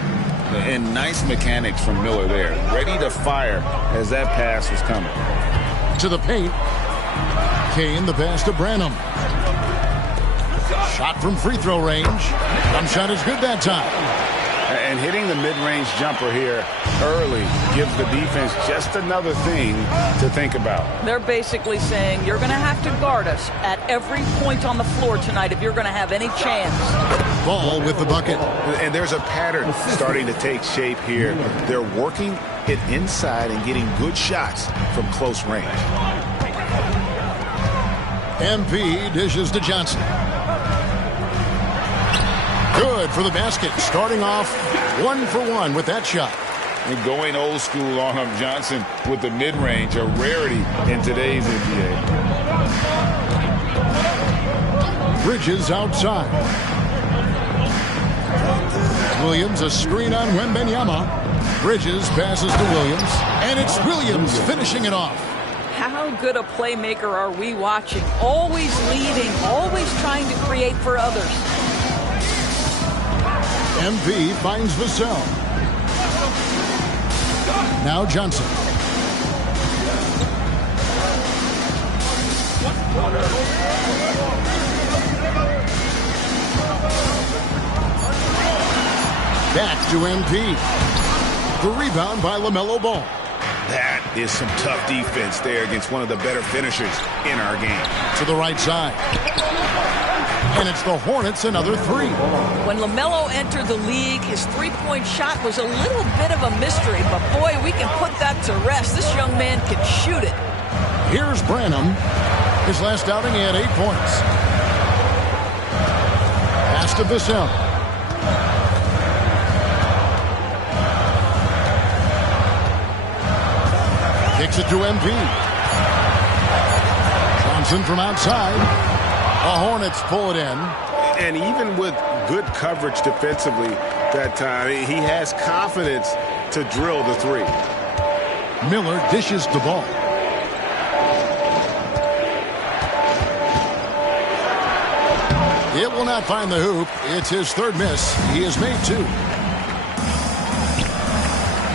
And nice mechanics from Miller there. Ready to fire as that pass was coming. To the paint. Kane, the pass to Branham. Shot from free throw range. Jump shot is good that time. And hitting the mid-range jumper here early gives the defense just another thing to think about. They're basically saying you're going to have to guard us at every point on the floor tonight if you're going to have any chance. Ball with the bucket. And there's a pattern starting to take shape here. They're working it inside and getting good shots from close range. MP dishes to Johnson. Good for the basket. Starting off 1 for 1 with that shot. And going old school on him, Johnson with the mid-range, a rarity in today's NBA. Bridges outside. Williams, a screen on Wembanyama. Bridges passes to Williams, and it's Williams finishing it off. How good a playmaker are we watching? Always leading, always trying to create for others. MP finds Vassell. Now Johnson. Back to MP. The rebound by LaMelo Ball. That is some tough defense there against one of the better finishers in our game. To the right side. And it's the Hornets, another three. When LaMelo entered the league, his three-point shot was a little bit of a mystery, but boy, we can put that to rest. This young man can shoot it. Here's Branham. His last outing, he had 8 points. Pass to Vassell. Kicks it to MP. Johnson from outside. The Hornets pull it in. And even with good coverage defensively that time, he has confidence to drill the three. Miller dishes the ball. It will not find the hoop. It's his third miss. He has made 2.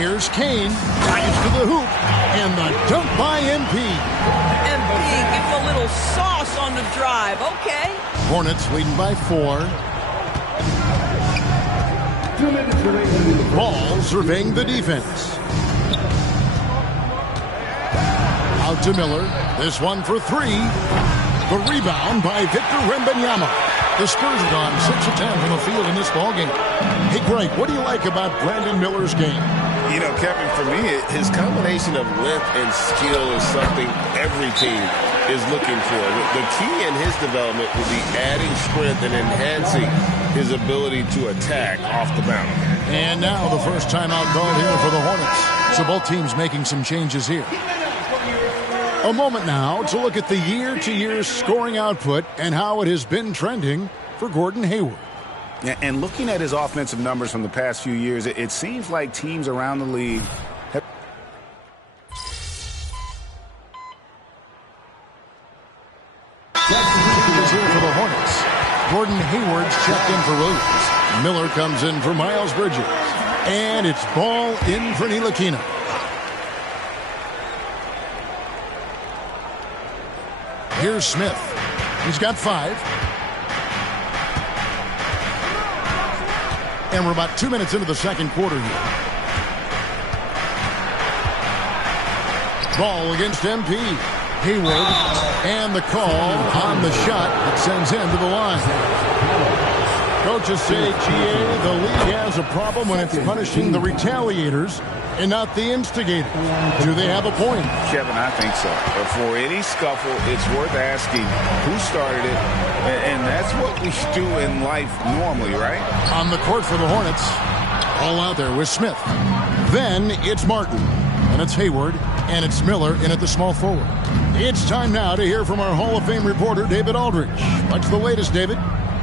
Here's Kane. Drives to the hoop. And the dunk by MP. MP, give him a little sauce on the drive. Okay. Hornets leading by 4. Ball surveying the defense. Out to Miller. This one for 3. The rebound by Victor Wembanyama. The Spurs have gone 6 of 10 from the field in this ballgame. Hey, Greg, what do you like about Brandon Miller's game? You know, Kevin, for me, his combination of length and skill is something every team is looking for. The key in his development will be adding strength and enhancing his ability to attack off the bounce. And now the first timeout called here for the Hornets. So both teams making some changes here. A moment now to look at the year-to-year scoring output and how it has been trending for Gordon Hayward. And looking at his offensive numbers from the past few years, it seems like teams around the league have... Is here for the Hornets. Gordon Hayward's checked in for Williams. Miller comes in for Miles Bridges. And it's ball in for Ntilikina. Here's Smith. He's got 5. And we're about 2 minutes into the second quarter here. Ball against MP. Hayward. And the call on the shot that sends him to the line. Coaches say, GA, the league has a problem when it's punishing the retaliators and not the instigator. Do they have a point? Kevin, I think so. But for any scuffle, it's worth asking who started it, and that's what we do in life normally, right? On the court for the Hornets, all out there with Smith. Then it's Martin, and it's Hayward, and it's Miller in at the small forward. It's time now to hear from our Hall of Fame reporter, David Aldridge. What's the latest, David?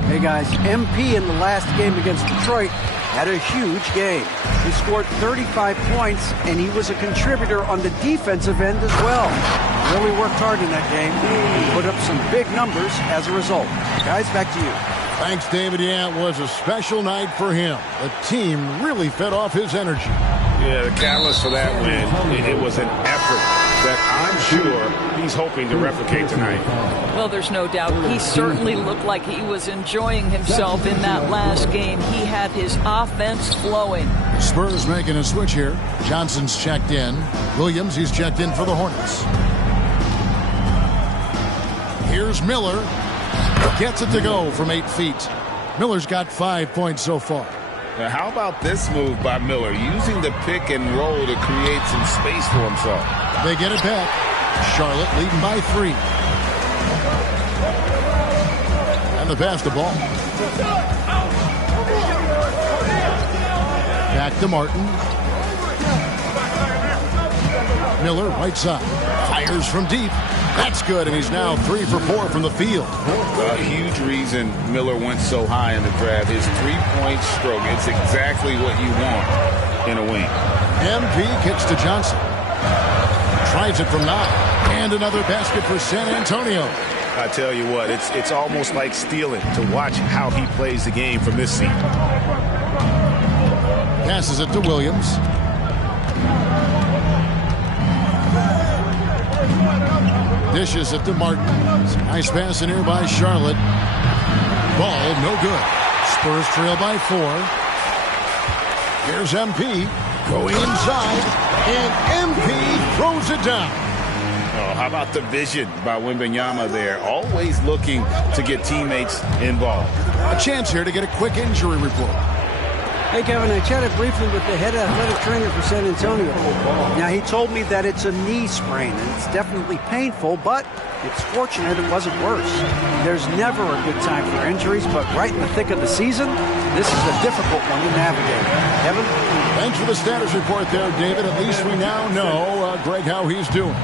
Hey, guys, MP in the last game against Detroit had a huge game. He scored 35 points, and he was a contributor on the defensive end as well. Really worked hard in that game. He put up some big numbers as a result. Guys, back to you. Thanks, David. Yeah, it was a special night for him. The team really fed off his energy. Yeah, the catalyst for that win, it was an effort that I'm sure he's hoping to replicate tonight. Well, there's no doubt. He certainly looked like he was enjoying himself in that last game. He had his offense flowing. Spurs making a switch here. Johnson's checked in. Williams, he's checked in for the Hornets. Here's Miller. Gets it to go from 8 feet. Miller's got 5 points so far. Now, how about this move by Miller, using the pick and roll to create some space for himself? They get it back. Charlotte leading by 3. And the pass to Ball. Back to Martin. Miller, right side. Fires from deep. That's good, and he's now 3 for 4 from the field. A huge reason Miller went so high in the draft. His three-point stroke. It's exactly what you want in a wing. MP kicks to Johnson. Tries it from now. And another basket for San Antonio. I tell you what, it's almost like stealing to watch how he plays the game from this seat. Passes it to Williams. Dishes it to Martin. Nice pass in here by Charlotte. Ball, no good. Spurs trail by 4. Here's MP. Going inside. And MP throws it down. Oh, how about the vision by Wembanyama there? Always looking to get teammates involved. A chance here to get a quick injury report. Hey, Kevin, I chatted briefly with the head athletic trainer for San Antonio. Now, he told me that it's a knee sprain, and it's definitely painful, but it's fortunate it wasn't worse. There's never a good time for injuries, but right in the thick of the season, this is a difficult one to navigate. Kevin? Thanks for the status report there, David. At least we now know, Greg, how he's doing.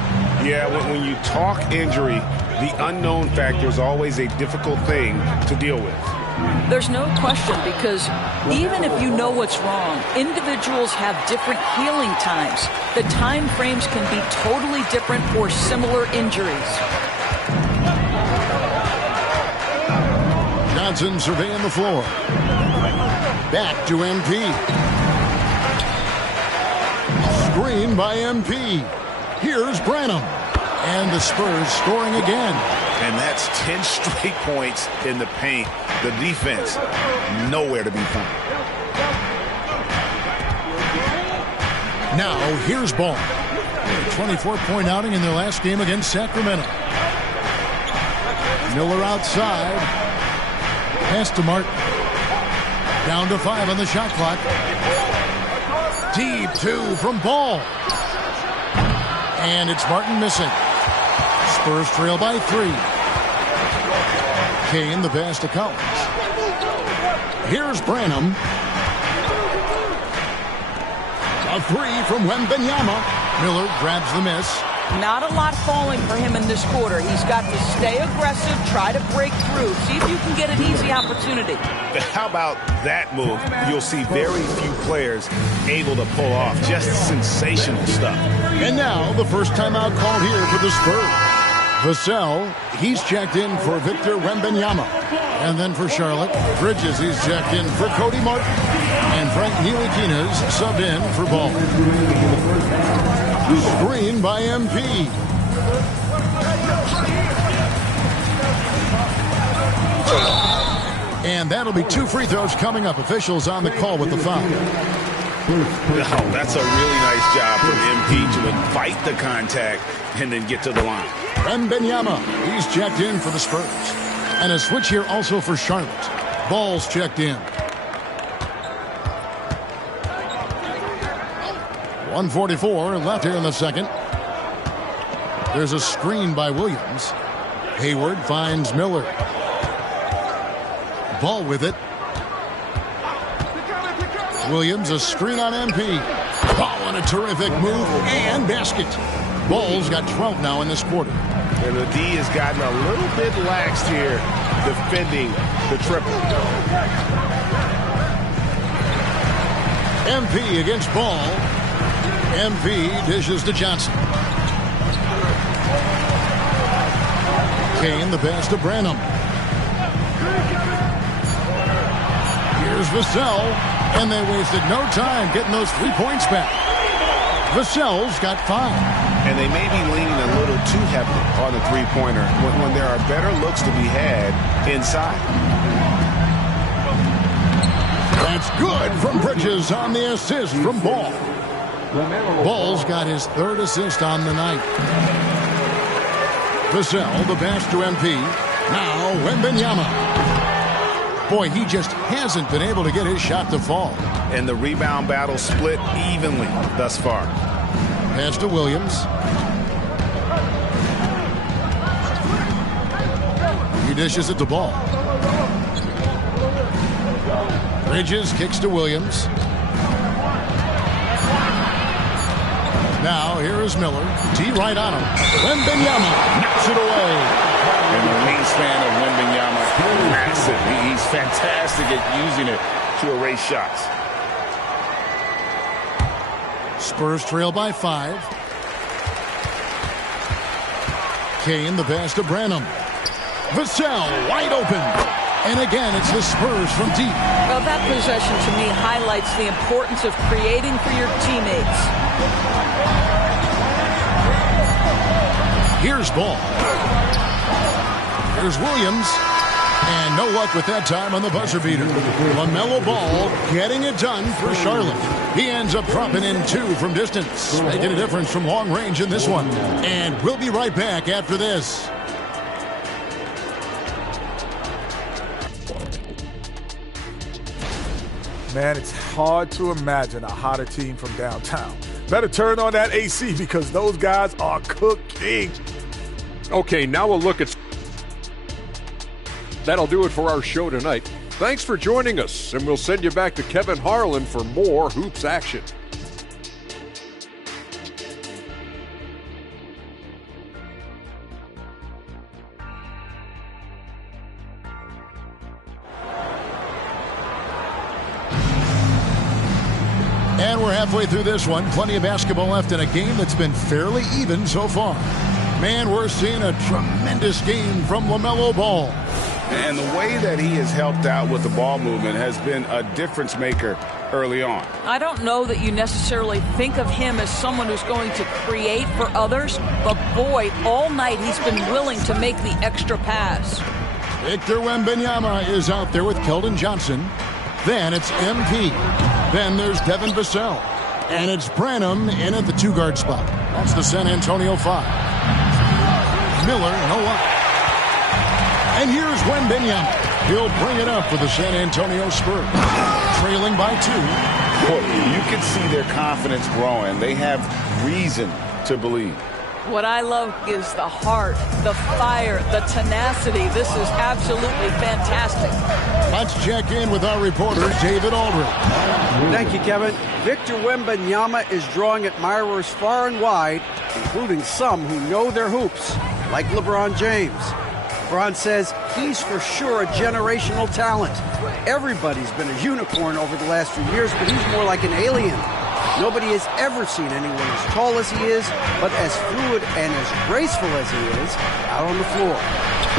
Yeah, when you talk injury, the unknown factor is always a difficult thing to deal with. There's no question, because even if you know what's wrong, individuals have different healing times. The time frames can be totally different for similar injuries. Johnson surveying the floor. Back to MP. Screen by MP. Here's Branham. And the Spurs scoring again. And that's 10 straight points in the paint. The defense, nowhere to be found. Now, here's Ball. A 24-point outing in their last game against Sacramento. Miller outside. Pass to Martin. Down to 5 on the shot clock. Deep 2 from Ball. And it's Martin missing. Spurs trail by 3. Kane, the pass to Collins. Here's Branham. A 3 from Wembanyama. Miller grabs the miss. Not a lot falling for him in this quarter. He's got to stay aggressive, try to break through, see if you can get an easy opportunity. How about that move? You'll see very few players able to pull off just sensational stuff. And now the first timeout called here for the Spurs. Vassell, he's checked in for Victor Wembanyama. And then for Charlotte, Bridges, he's checked in for Cody Martin. And Frank Ntilikina's subbed in for Ball. Screen by MP. And that'll be 2 free throws coming up. Officials on the call with the foul. Oh, that's a really nice job from MP to invite the contact and then get to the line. Wembanyama, he's checked in for the Spurs. And a switch here also for Charlotte. Ball's checked in. 1:44 left here in the second. There's a screen by Williams. Hayward finds Miller. Ball with it. Williams, a screen on MP. Ball on a terrific move and basket. Ball's got 12 now in this quarter. And the D has gotten a little bit laxed here defending the triple. MP against Ball. MP dishes to Johnson. Kane, the pass to Branham. Here's Vassell, and they wasted no time getting those 3 points back. Vassell's got 5. and they may be leaning a little too heavily on the three-pointer when there are better looks to be had inside. That's good from Bridges on the assist from Ball. Ball's got his third assist on the night. Vassell, the pass to MP. Now Wembanyama. Boy, he just hasn't been able to get his shot to fall. And the rebound battle split evenly thus far. Pass to Williams. He dishes it to Ball. Bridges kicks to Williams. Now here is Miller. T right on him. Wembanyama knocks it away. And the wingspan of Wembanyama, massive. He's fantastic at using it to erase shots. Spurs trail by 5. Kane the pass to Branham. Vassell wide open. And again, it's the Spurs from deep. Well, that possession to me highlights the importance of creating for your teammates. Here's Ball. Here's Williams. And no luck with that time on the buzzer beater. LaMelo Ball getting it done for Charlotte. He ends up dropping in 2 from distance, making a difference from long range in this one. And we'll be right back after this. Man, it's hard to imagine a hotter team from downtown. Better turn on that AC because those guys are cooking. Okay, now we'll look at... That'll do it for our show tonight. Thanks for joining us, and we'll send you back to Kevin Harlan for more hoops action. And we're halfway through this one. Plenty of basketball left in a game that's been fairly even so far. Man, we're seeing a tremendous game from LaMelo Ball. And the way that he has helped out with the ball movement has been a difference maker early on. I don't know that you necessarily think of him as someone who's going to create for others, but boy, all night he's been willing to make the extra pass. Victor Wembanyama is out there with Keldon Johnson. Then it's MP. Then there's Devin Vassell. And it's Branham in at the 2-guard spot. That's the San Antonio 5. Miller, no luck. And here's Wembanyama. He'll bring it up for the San Antonio Spurs. Trailing by 2. Boy, you can see their confidence growing. They have reason to believe. What I love is the heart, the fire, the tenacity. This is absolutely fantastic. Let's check in with our reporter, David Aldridge. Thank you, Kevin. Victor Wembanyama is drawing admirers far and wide, including some who know their hoops, like LeBron James. LeBron says he's for sure a generational talent. Everybody's been a unicorn over the last few years, but he's more like an alien. Nobody has ever seen anyone as tall as he is, but as fluid and as graceful as he is out on the floor.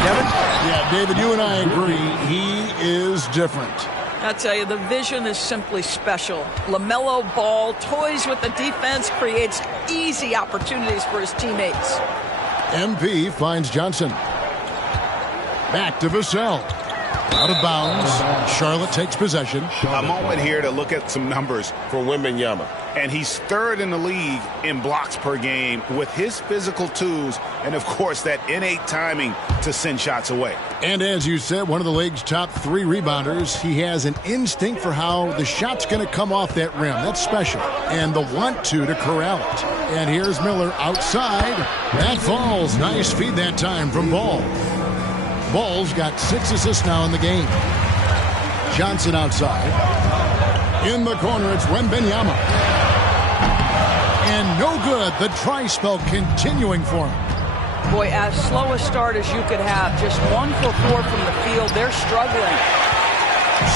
Kevin? Yeah, David, you and I agree. He is different. I tell you, the vision is simply special. LaMelo Ball toys with the defense, creates easy opportunities for his teammates. MP finds Johnson. Back to Vassell. Out of bounds. Charlotte takes possession. A moment here to look at some numbers for Wembanyama. And he's third in the league in blocks per game with his physical tools and, of course, that innate timing to send shots away. And as you said, one of the league's top 3 rebounders. He has an instinct for how the shot's going to come off that rim. That's special. And the want-to corral it. And here's Miller outside. That falls. Nice feed that time from Ball. Ball's got 6 assists now in the game. Johnson outside. In the corner, it's Wembanyama. And no good. The dry spell continuing for him. Boy, as slow a start as you could have. Just 1 for 4 from the field. They're struggling.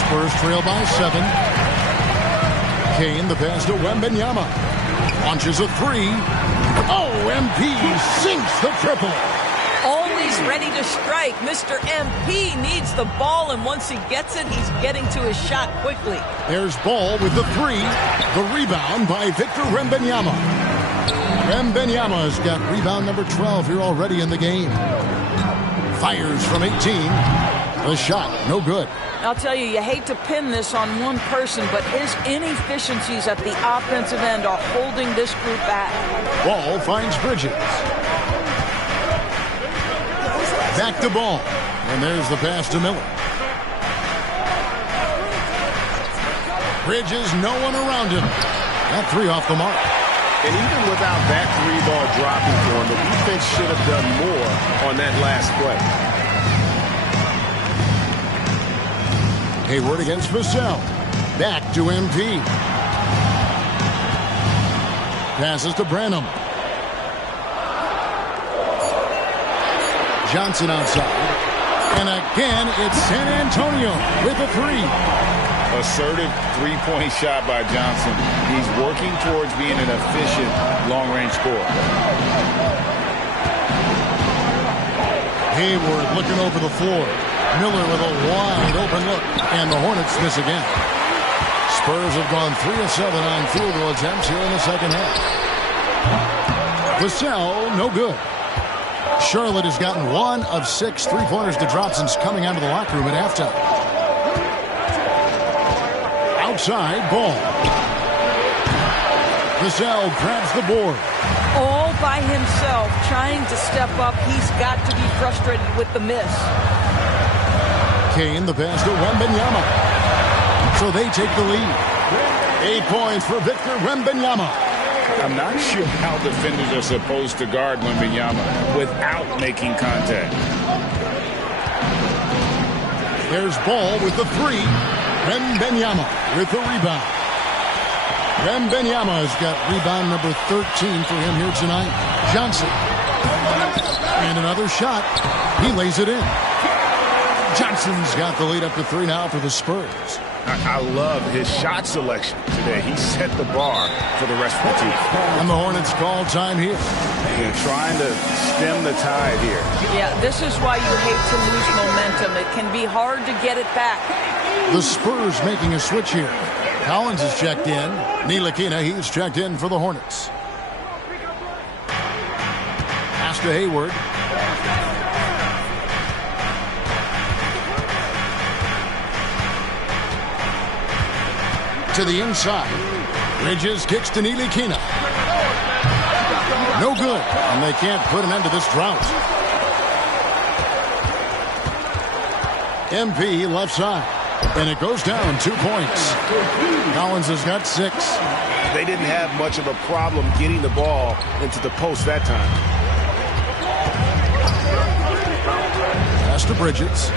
Spurs trail by 7. Kane, the pass to Wembanyama. Launches a 3. Oh, MP sinks the triple. Always ready to strike. Mr. MP needs the ball, and once he gets it, he's getting to his shot quickly. There's Ball with the 3. The rebound by Victor Wembanyama. Wembanyama's got rebound number 12 here already in the game. Fires from 18. The shot, no good. I'll tell you, you hate to pin this on one person, but his inefficiencies at the offensive end are holding this group back. Ball finds Bridges. Back to Ball. And there's the pass to Miller. Bridges, no one around him. That three off the mark. And even without that three ball dropping for him, the defense should have done more on that last play. Hayward against Vassell. Back to MP. Passes to Branham. Johnson outside. And again, it's San Antonio with a three. Assertive three-point shot by Johnson. He's working towards being an efficient long-range scorer. Hayward looking over the floor. Miller with a wide open look. And the Hornets miss again. Spurs have gone 3 of 7 on field goal attempts here in the second half. Vassell, no good. Charlotte has gotten 1 of 6 three-pointers to drop since coming out of the locker room at halftime. Outside, Ball. Vassell grabs the board. All by himself, trying to step up. He's got to be frustrated with the miss. Kane, the pass to Wembanyama. So they take the lead. 8 points for Victor Wembanyama. I'm not sure how defenders are supposed to guard Wembanyama without making contact. There's Ball with the three. Wembanyama with the rebound. Wembanyama's got rebound number 13 for him here tonight. Johnson. And another shot. He lays it in. Johnson's got the lead up to 3 now for the Spurs. I love his shot selection today. He set the bar for the rest of the team. And the Hornets call time here. They're trying to stem the tide here. Yeah, this is why you hate to lose momentum. It can be hard to get it back. The Spurs making a switch here. Collins is checked in. Ntilikina, he's checked in for the Hornets. Pass to Hayward. To the inside. Bridges kicks to Ntilikina. No good. And they can't put an end to this drought. MP left side. And it goes down 2 points. Collins has got 6. They didn't have much of a problem getting the ball into the post that time. Pass to Bridges.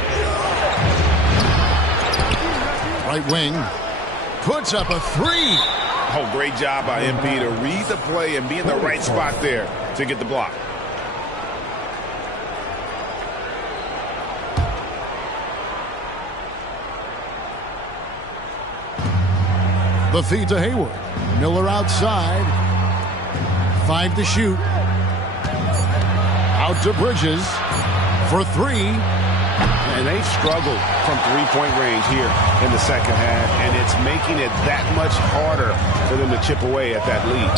Right wing. Puts up a three. Oh, great job by MP to read the play and be in the right spot there to get the block. The feed to Hayward. Miller outside. 5 to shoot. Out to Bridges for 3. And they've struggled from three-point range here in the second half, and it's making it that much harder for them to chip away at that lead.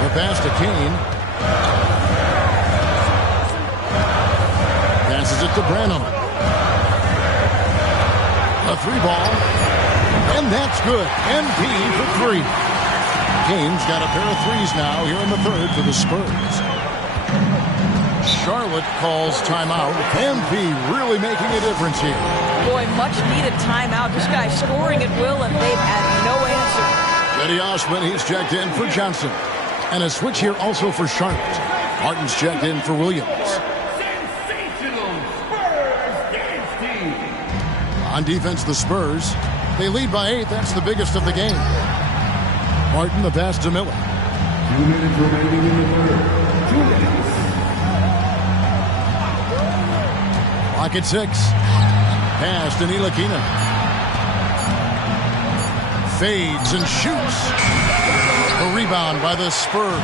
The pass to Kane. Passes it to Branham. A 3-ball. And that's good. MP for 3. Kane's got a pair of threes now here in the third for the Spurs. Charlotte calls timeout. MP really making a difference here. Boy, much needed timeout. This guy's scoring at will, and they've had no answer. Eddie Osman, he's checked in for Johnson. And a switch here also for Charlotte. Martin's checked in for Williams. On defense, the Spurs. They lead by 8. That's the biggest of the game. Martin, the pass to Miller. 2 minutes remaining in the third. 2 minutes. Clock at 6. Pass to Ntilikina. Fades and shoots. A rebound by the Spurs.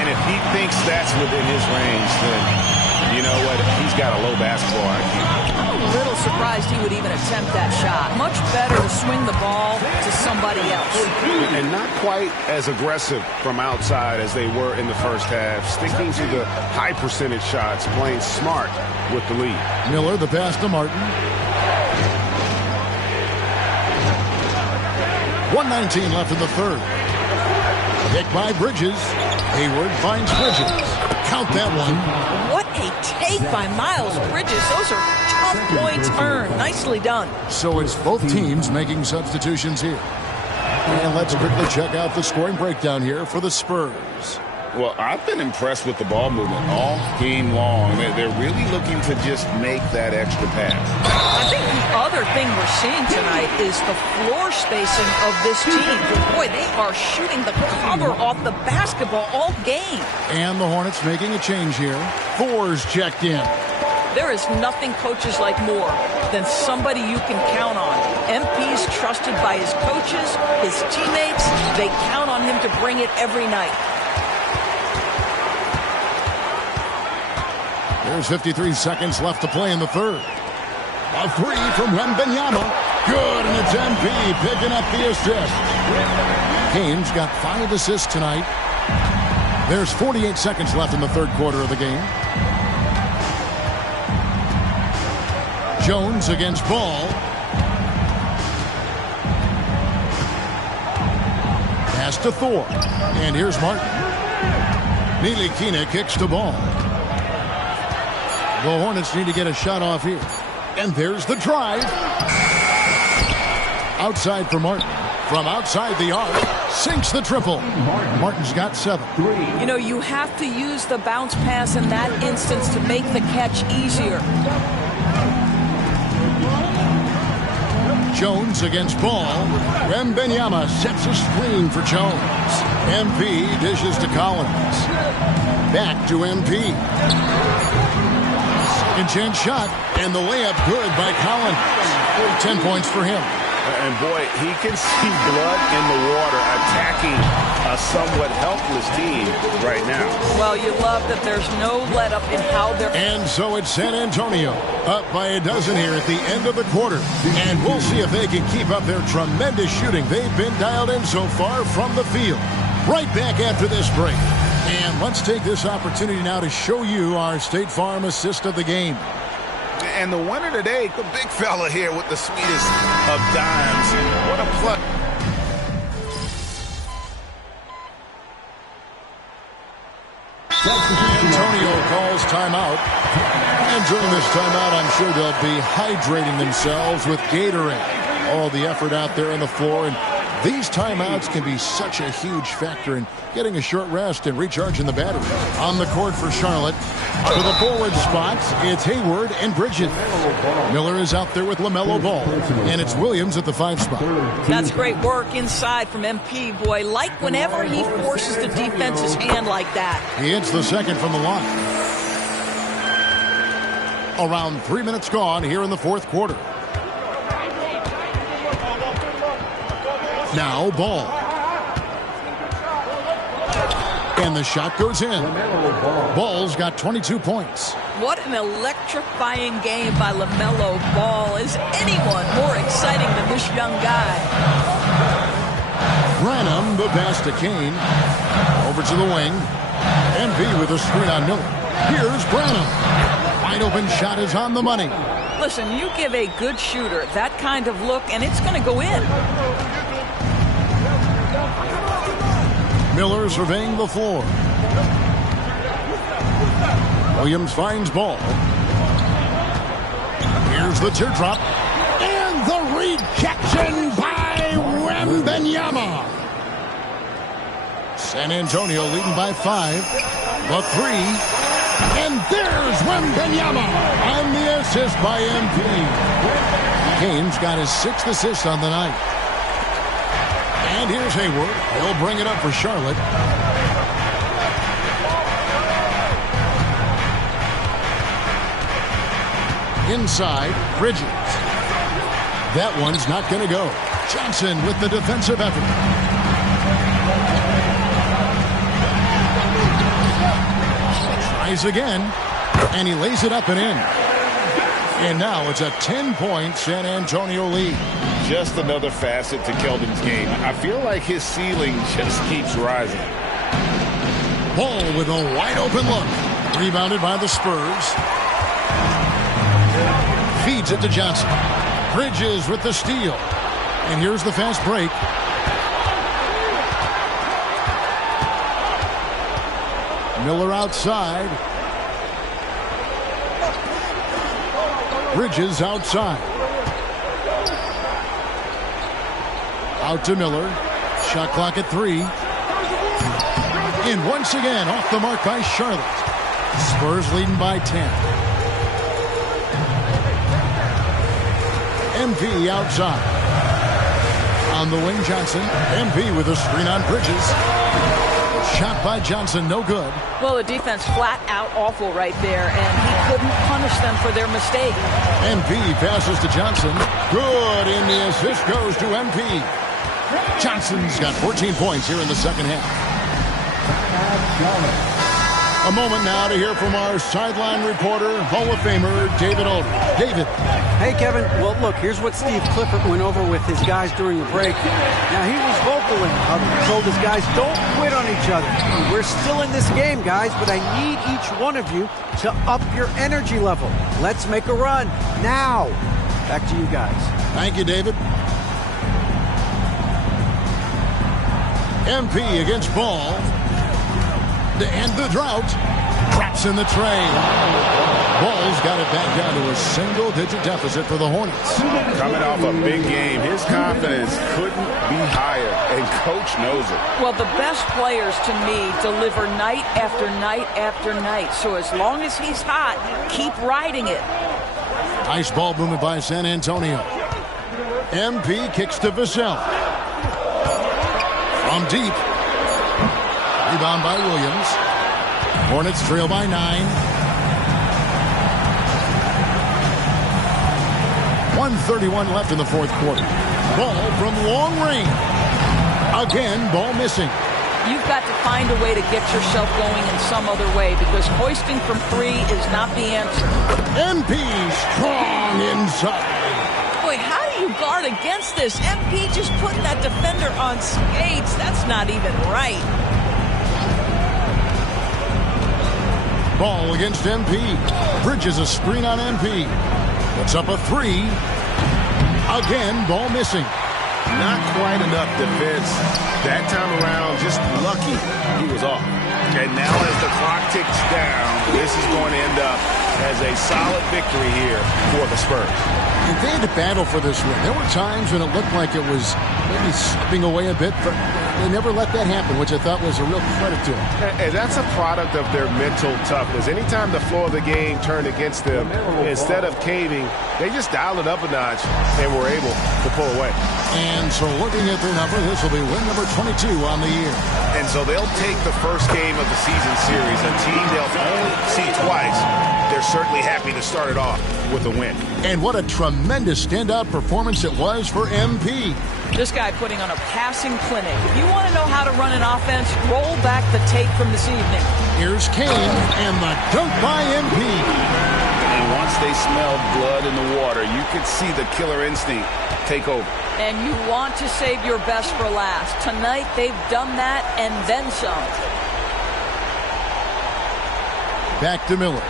And if he thinks that's within his range, then you know what? He's got a low basketball IQ. I'm a little surprised he would even attempt that shot. Much better to swing the ball to somebody else. And not quite as aggressive from outside as they were in the first half. Sticking to the high percentage shots, playing smart with the lead. Miller, the pass to Martin. 1:19 left in the third. Pick by Bridges. Hayward finds Bridges. Count that one. What a take by Miles Bridges. Those are tough points earned. Nicely done. So it's both teams making substitutions here. And let's quickly check out the scoring breakdown here for the Spurs. Well, I've been impressed with the ball movement all game long. They're really looking to just make that extra pass. I think the other thing we're seeing tonight is the floor spacing of this team. Boy, they are shooting the cover off the basketball all game. And the Hornets making a change here. Thor's checked in. There is nothing coaches like more than somebody you can count on. MP's trusted by his coaches, his teammates. They count on him to bring it every night. There's 53 seconds left to play in the third. A three from Wembanyama. Good, and it's MP picking up the assist. Kane's got 5 assists tonight. There's 48 seconds left in the third quarter of the game. Jones against Ball. Pass to Thor. And here's Martin. Ntilikina kicks to Ball. The Hornets need to get a shot off here. And there's the drive. Outside for Martin. From outside the arc. Sinks the triple. Martin's got 7. You know, you have to use the bounce pass in that instance to make the catch easier. Jones against Ball. Wembanyama sets a screen for Jones. MP dishes to Collins. Back to MP. Second chance shot, and the layup good by Collins. 10 points for him. And boy, he can see blood in the water attacking a somewhat helpless team right now. Well, you love that there's no let up in how they're... And so it's San Antonio up by a dozen here at the end of the quarter. And we'll see if they can keep up their tremendous shooting. They've been dialed in so far from the field. Right back after this break. And let's take this opportunity now to show you our State Farm assist of the game. And the winner today, the big fella here with the sweetest of dimes. What a play. Antonio calls timeout. And during this timeout, I'm sure they'll be hydrating themselves with Gatorade. All the effort out there on the floor. And these timeouts can be such a huge factor in getting a short rest and recharging the battery. On the court for Charlotte, to the forward spots, it's Hayward and Bridges. Miller is out there with LaMelo Ball, and it's Williams at the 5 spot. That's great work inside from MP, boy. Like whenever he forces the defense's hand like that. He hits the second from the line. Around 3 minutes gone here in the fourth quarter. Now Ball. And the shot goes in. Ball's got 22 points. What an electrifying game by LaMelo Ball. Is anyone more exciting than this young guy? Branham, the pass to Kane. Over to the wing. MB with a screen on Miller. Here's Branham. Wide open shot is on the money. Listen, you give a good shooter that kind of look, and it's going to go in. Miller surveying the floor. Williams finds Ball. Here's the teardrop. And the rejection by Wembanyama. San Antonio leading by 5. The 3. And there's Wembanyama on the assist by MP. Kane's got his 6th assist on the night. And here's Hayward. He'll bring it up for Charlotte. Inside, Bridges. That one's not going to go. Johnson with the defensive effort. Tries again, and he lays it up and in. And now it's a 10-point San Antonio lead. Just another facet to Keldon's game. I feel like his ceiling just keeps rising. Ball with a wide open look. Rebounded by the Spurs. Feeds it to Johnson. Bridges with the steal. And here's the fast break. Miller outside. Bridges outside. Out to Miller. Shot clock at 3. And once again, off the mark by Charlotte. Spurs leading by 10. MP outside. On the wing, Johnson. MP with a screen on Bridges. Shot by Johnson, no good. Well, the defense flat out awful right there, and he couldn't punish them for their mistake. MP passes to Johnson. Good, and the assist goes to MP. Johnson's got 14 points here in the second half. A moment now to hear from our sideline reporter, Hall of Famer David Aldridge. David. Hey, Kevin. Well, look, here's what Steve Clifford went over with his guys during the break. Now, he was vocal in the huddle. He told his guys, don't quit on each other. We're still in this game, guys, but I need each one of you to up your energy level. Let's make a run now. Back to you guys. Thank you, David. MP against Ball. To end the drought. Drops in the tray. Ball's got it back down to a single-digit deficit for the Hornets. Coming off a big game, his confidence couldn't be higher, and Coach knows it. Well, the best players, to me, deliver night after night after night. So as long as he's hot, keep riding it. Nice ball movement by San Antonio. MP kicks to Vassell. From deep. Rebound by Williams. Hornets trail by 9. 1:31 left in the fourth quarter. Ball from long range. Again, ball missing. You've got to find a way to get yourself going in some other way, because hoisting from 3 is not the answer. MP strong inside. Boy, how do you guard against this? MP just putting that defender on skates. That's not even right. Ball against MP. Bridges a screen on MP. Puts up a 3. Again, ball missing. Not quite enough defense. That time around, just lucky he was off. And now as the clock ticks down, this is going to end up as a solid victory here for the Spurs. And they had to battle for this win. There were times when it looked like it was maybe slipping away a bit, but they never let that happen, which I thought was a real credit to them. And that's a product of their mental toughness. Anytime the flow of the game turned against them, instead of caving, they just dialed it up a notch and were able to pull away. And so looking at their number, this will be win number 22 on the year. And so they'll take the first game of the season series, a team they'll only see twice. They're certainly happy to start it off with a win. And what a tremendous standout performance it was for MP. This guy putting on a passing clinic. If you want to know how to run an offense, roll back the tape from this evening. Here's Kane and the dunk by MP. And once they smelled blood in the water, you could see the killer instinct take over. And you want to save your best for last. Tonight, they've done that and then some. Back to Miller.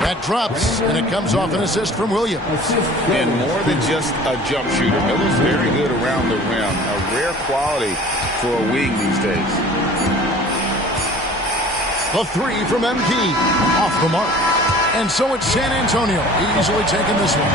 That drops, and it comes off an assist from Williams. And more than just a jump shooter, Miller's very good around the rim. A rare quality for a wing these days. A 3 from MP. Off the mark. And so it's San Antonio easily taking this one.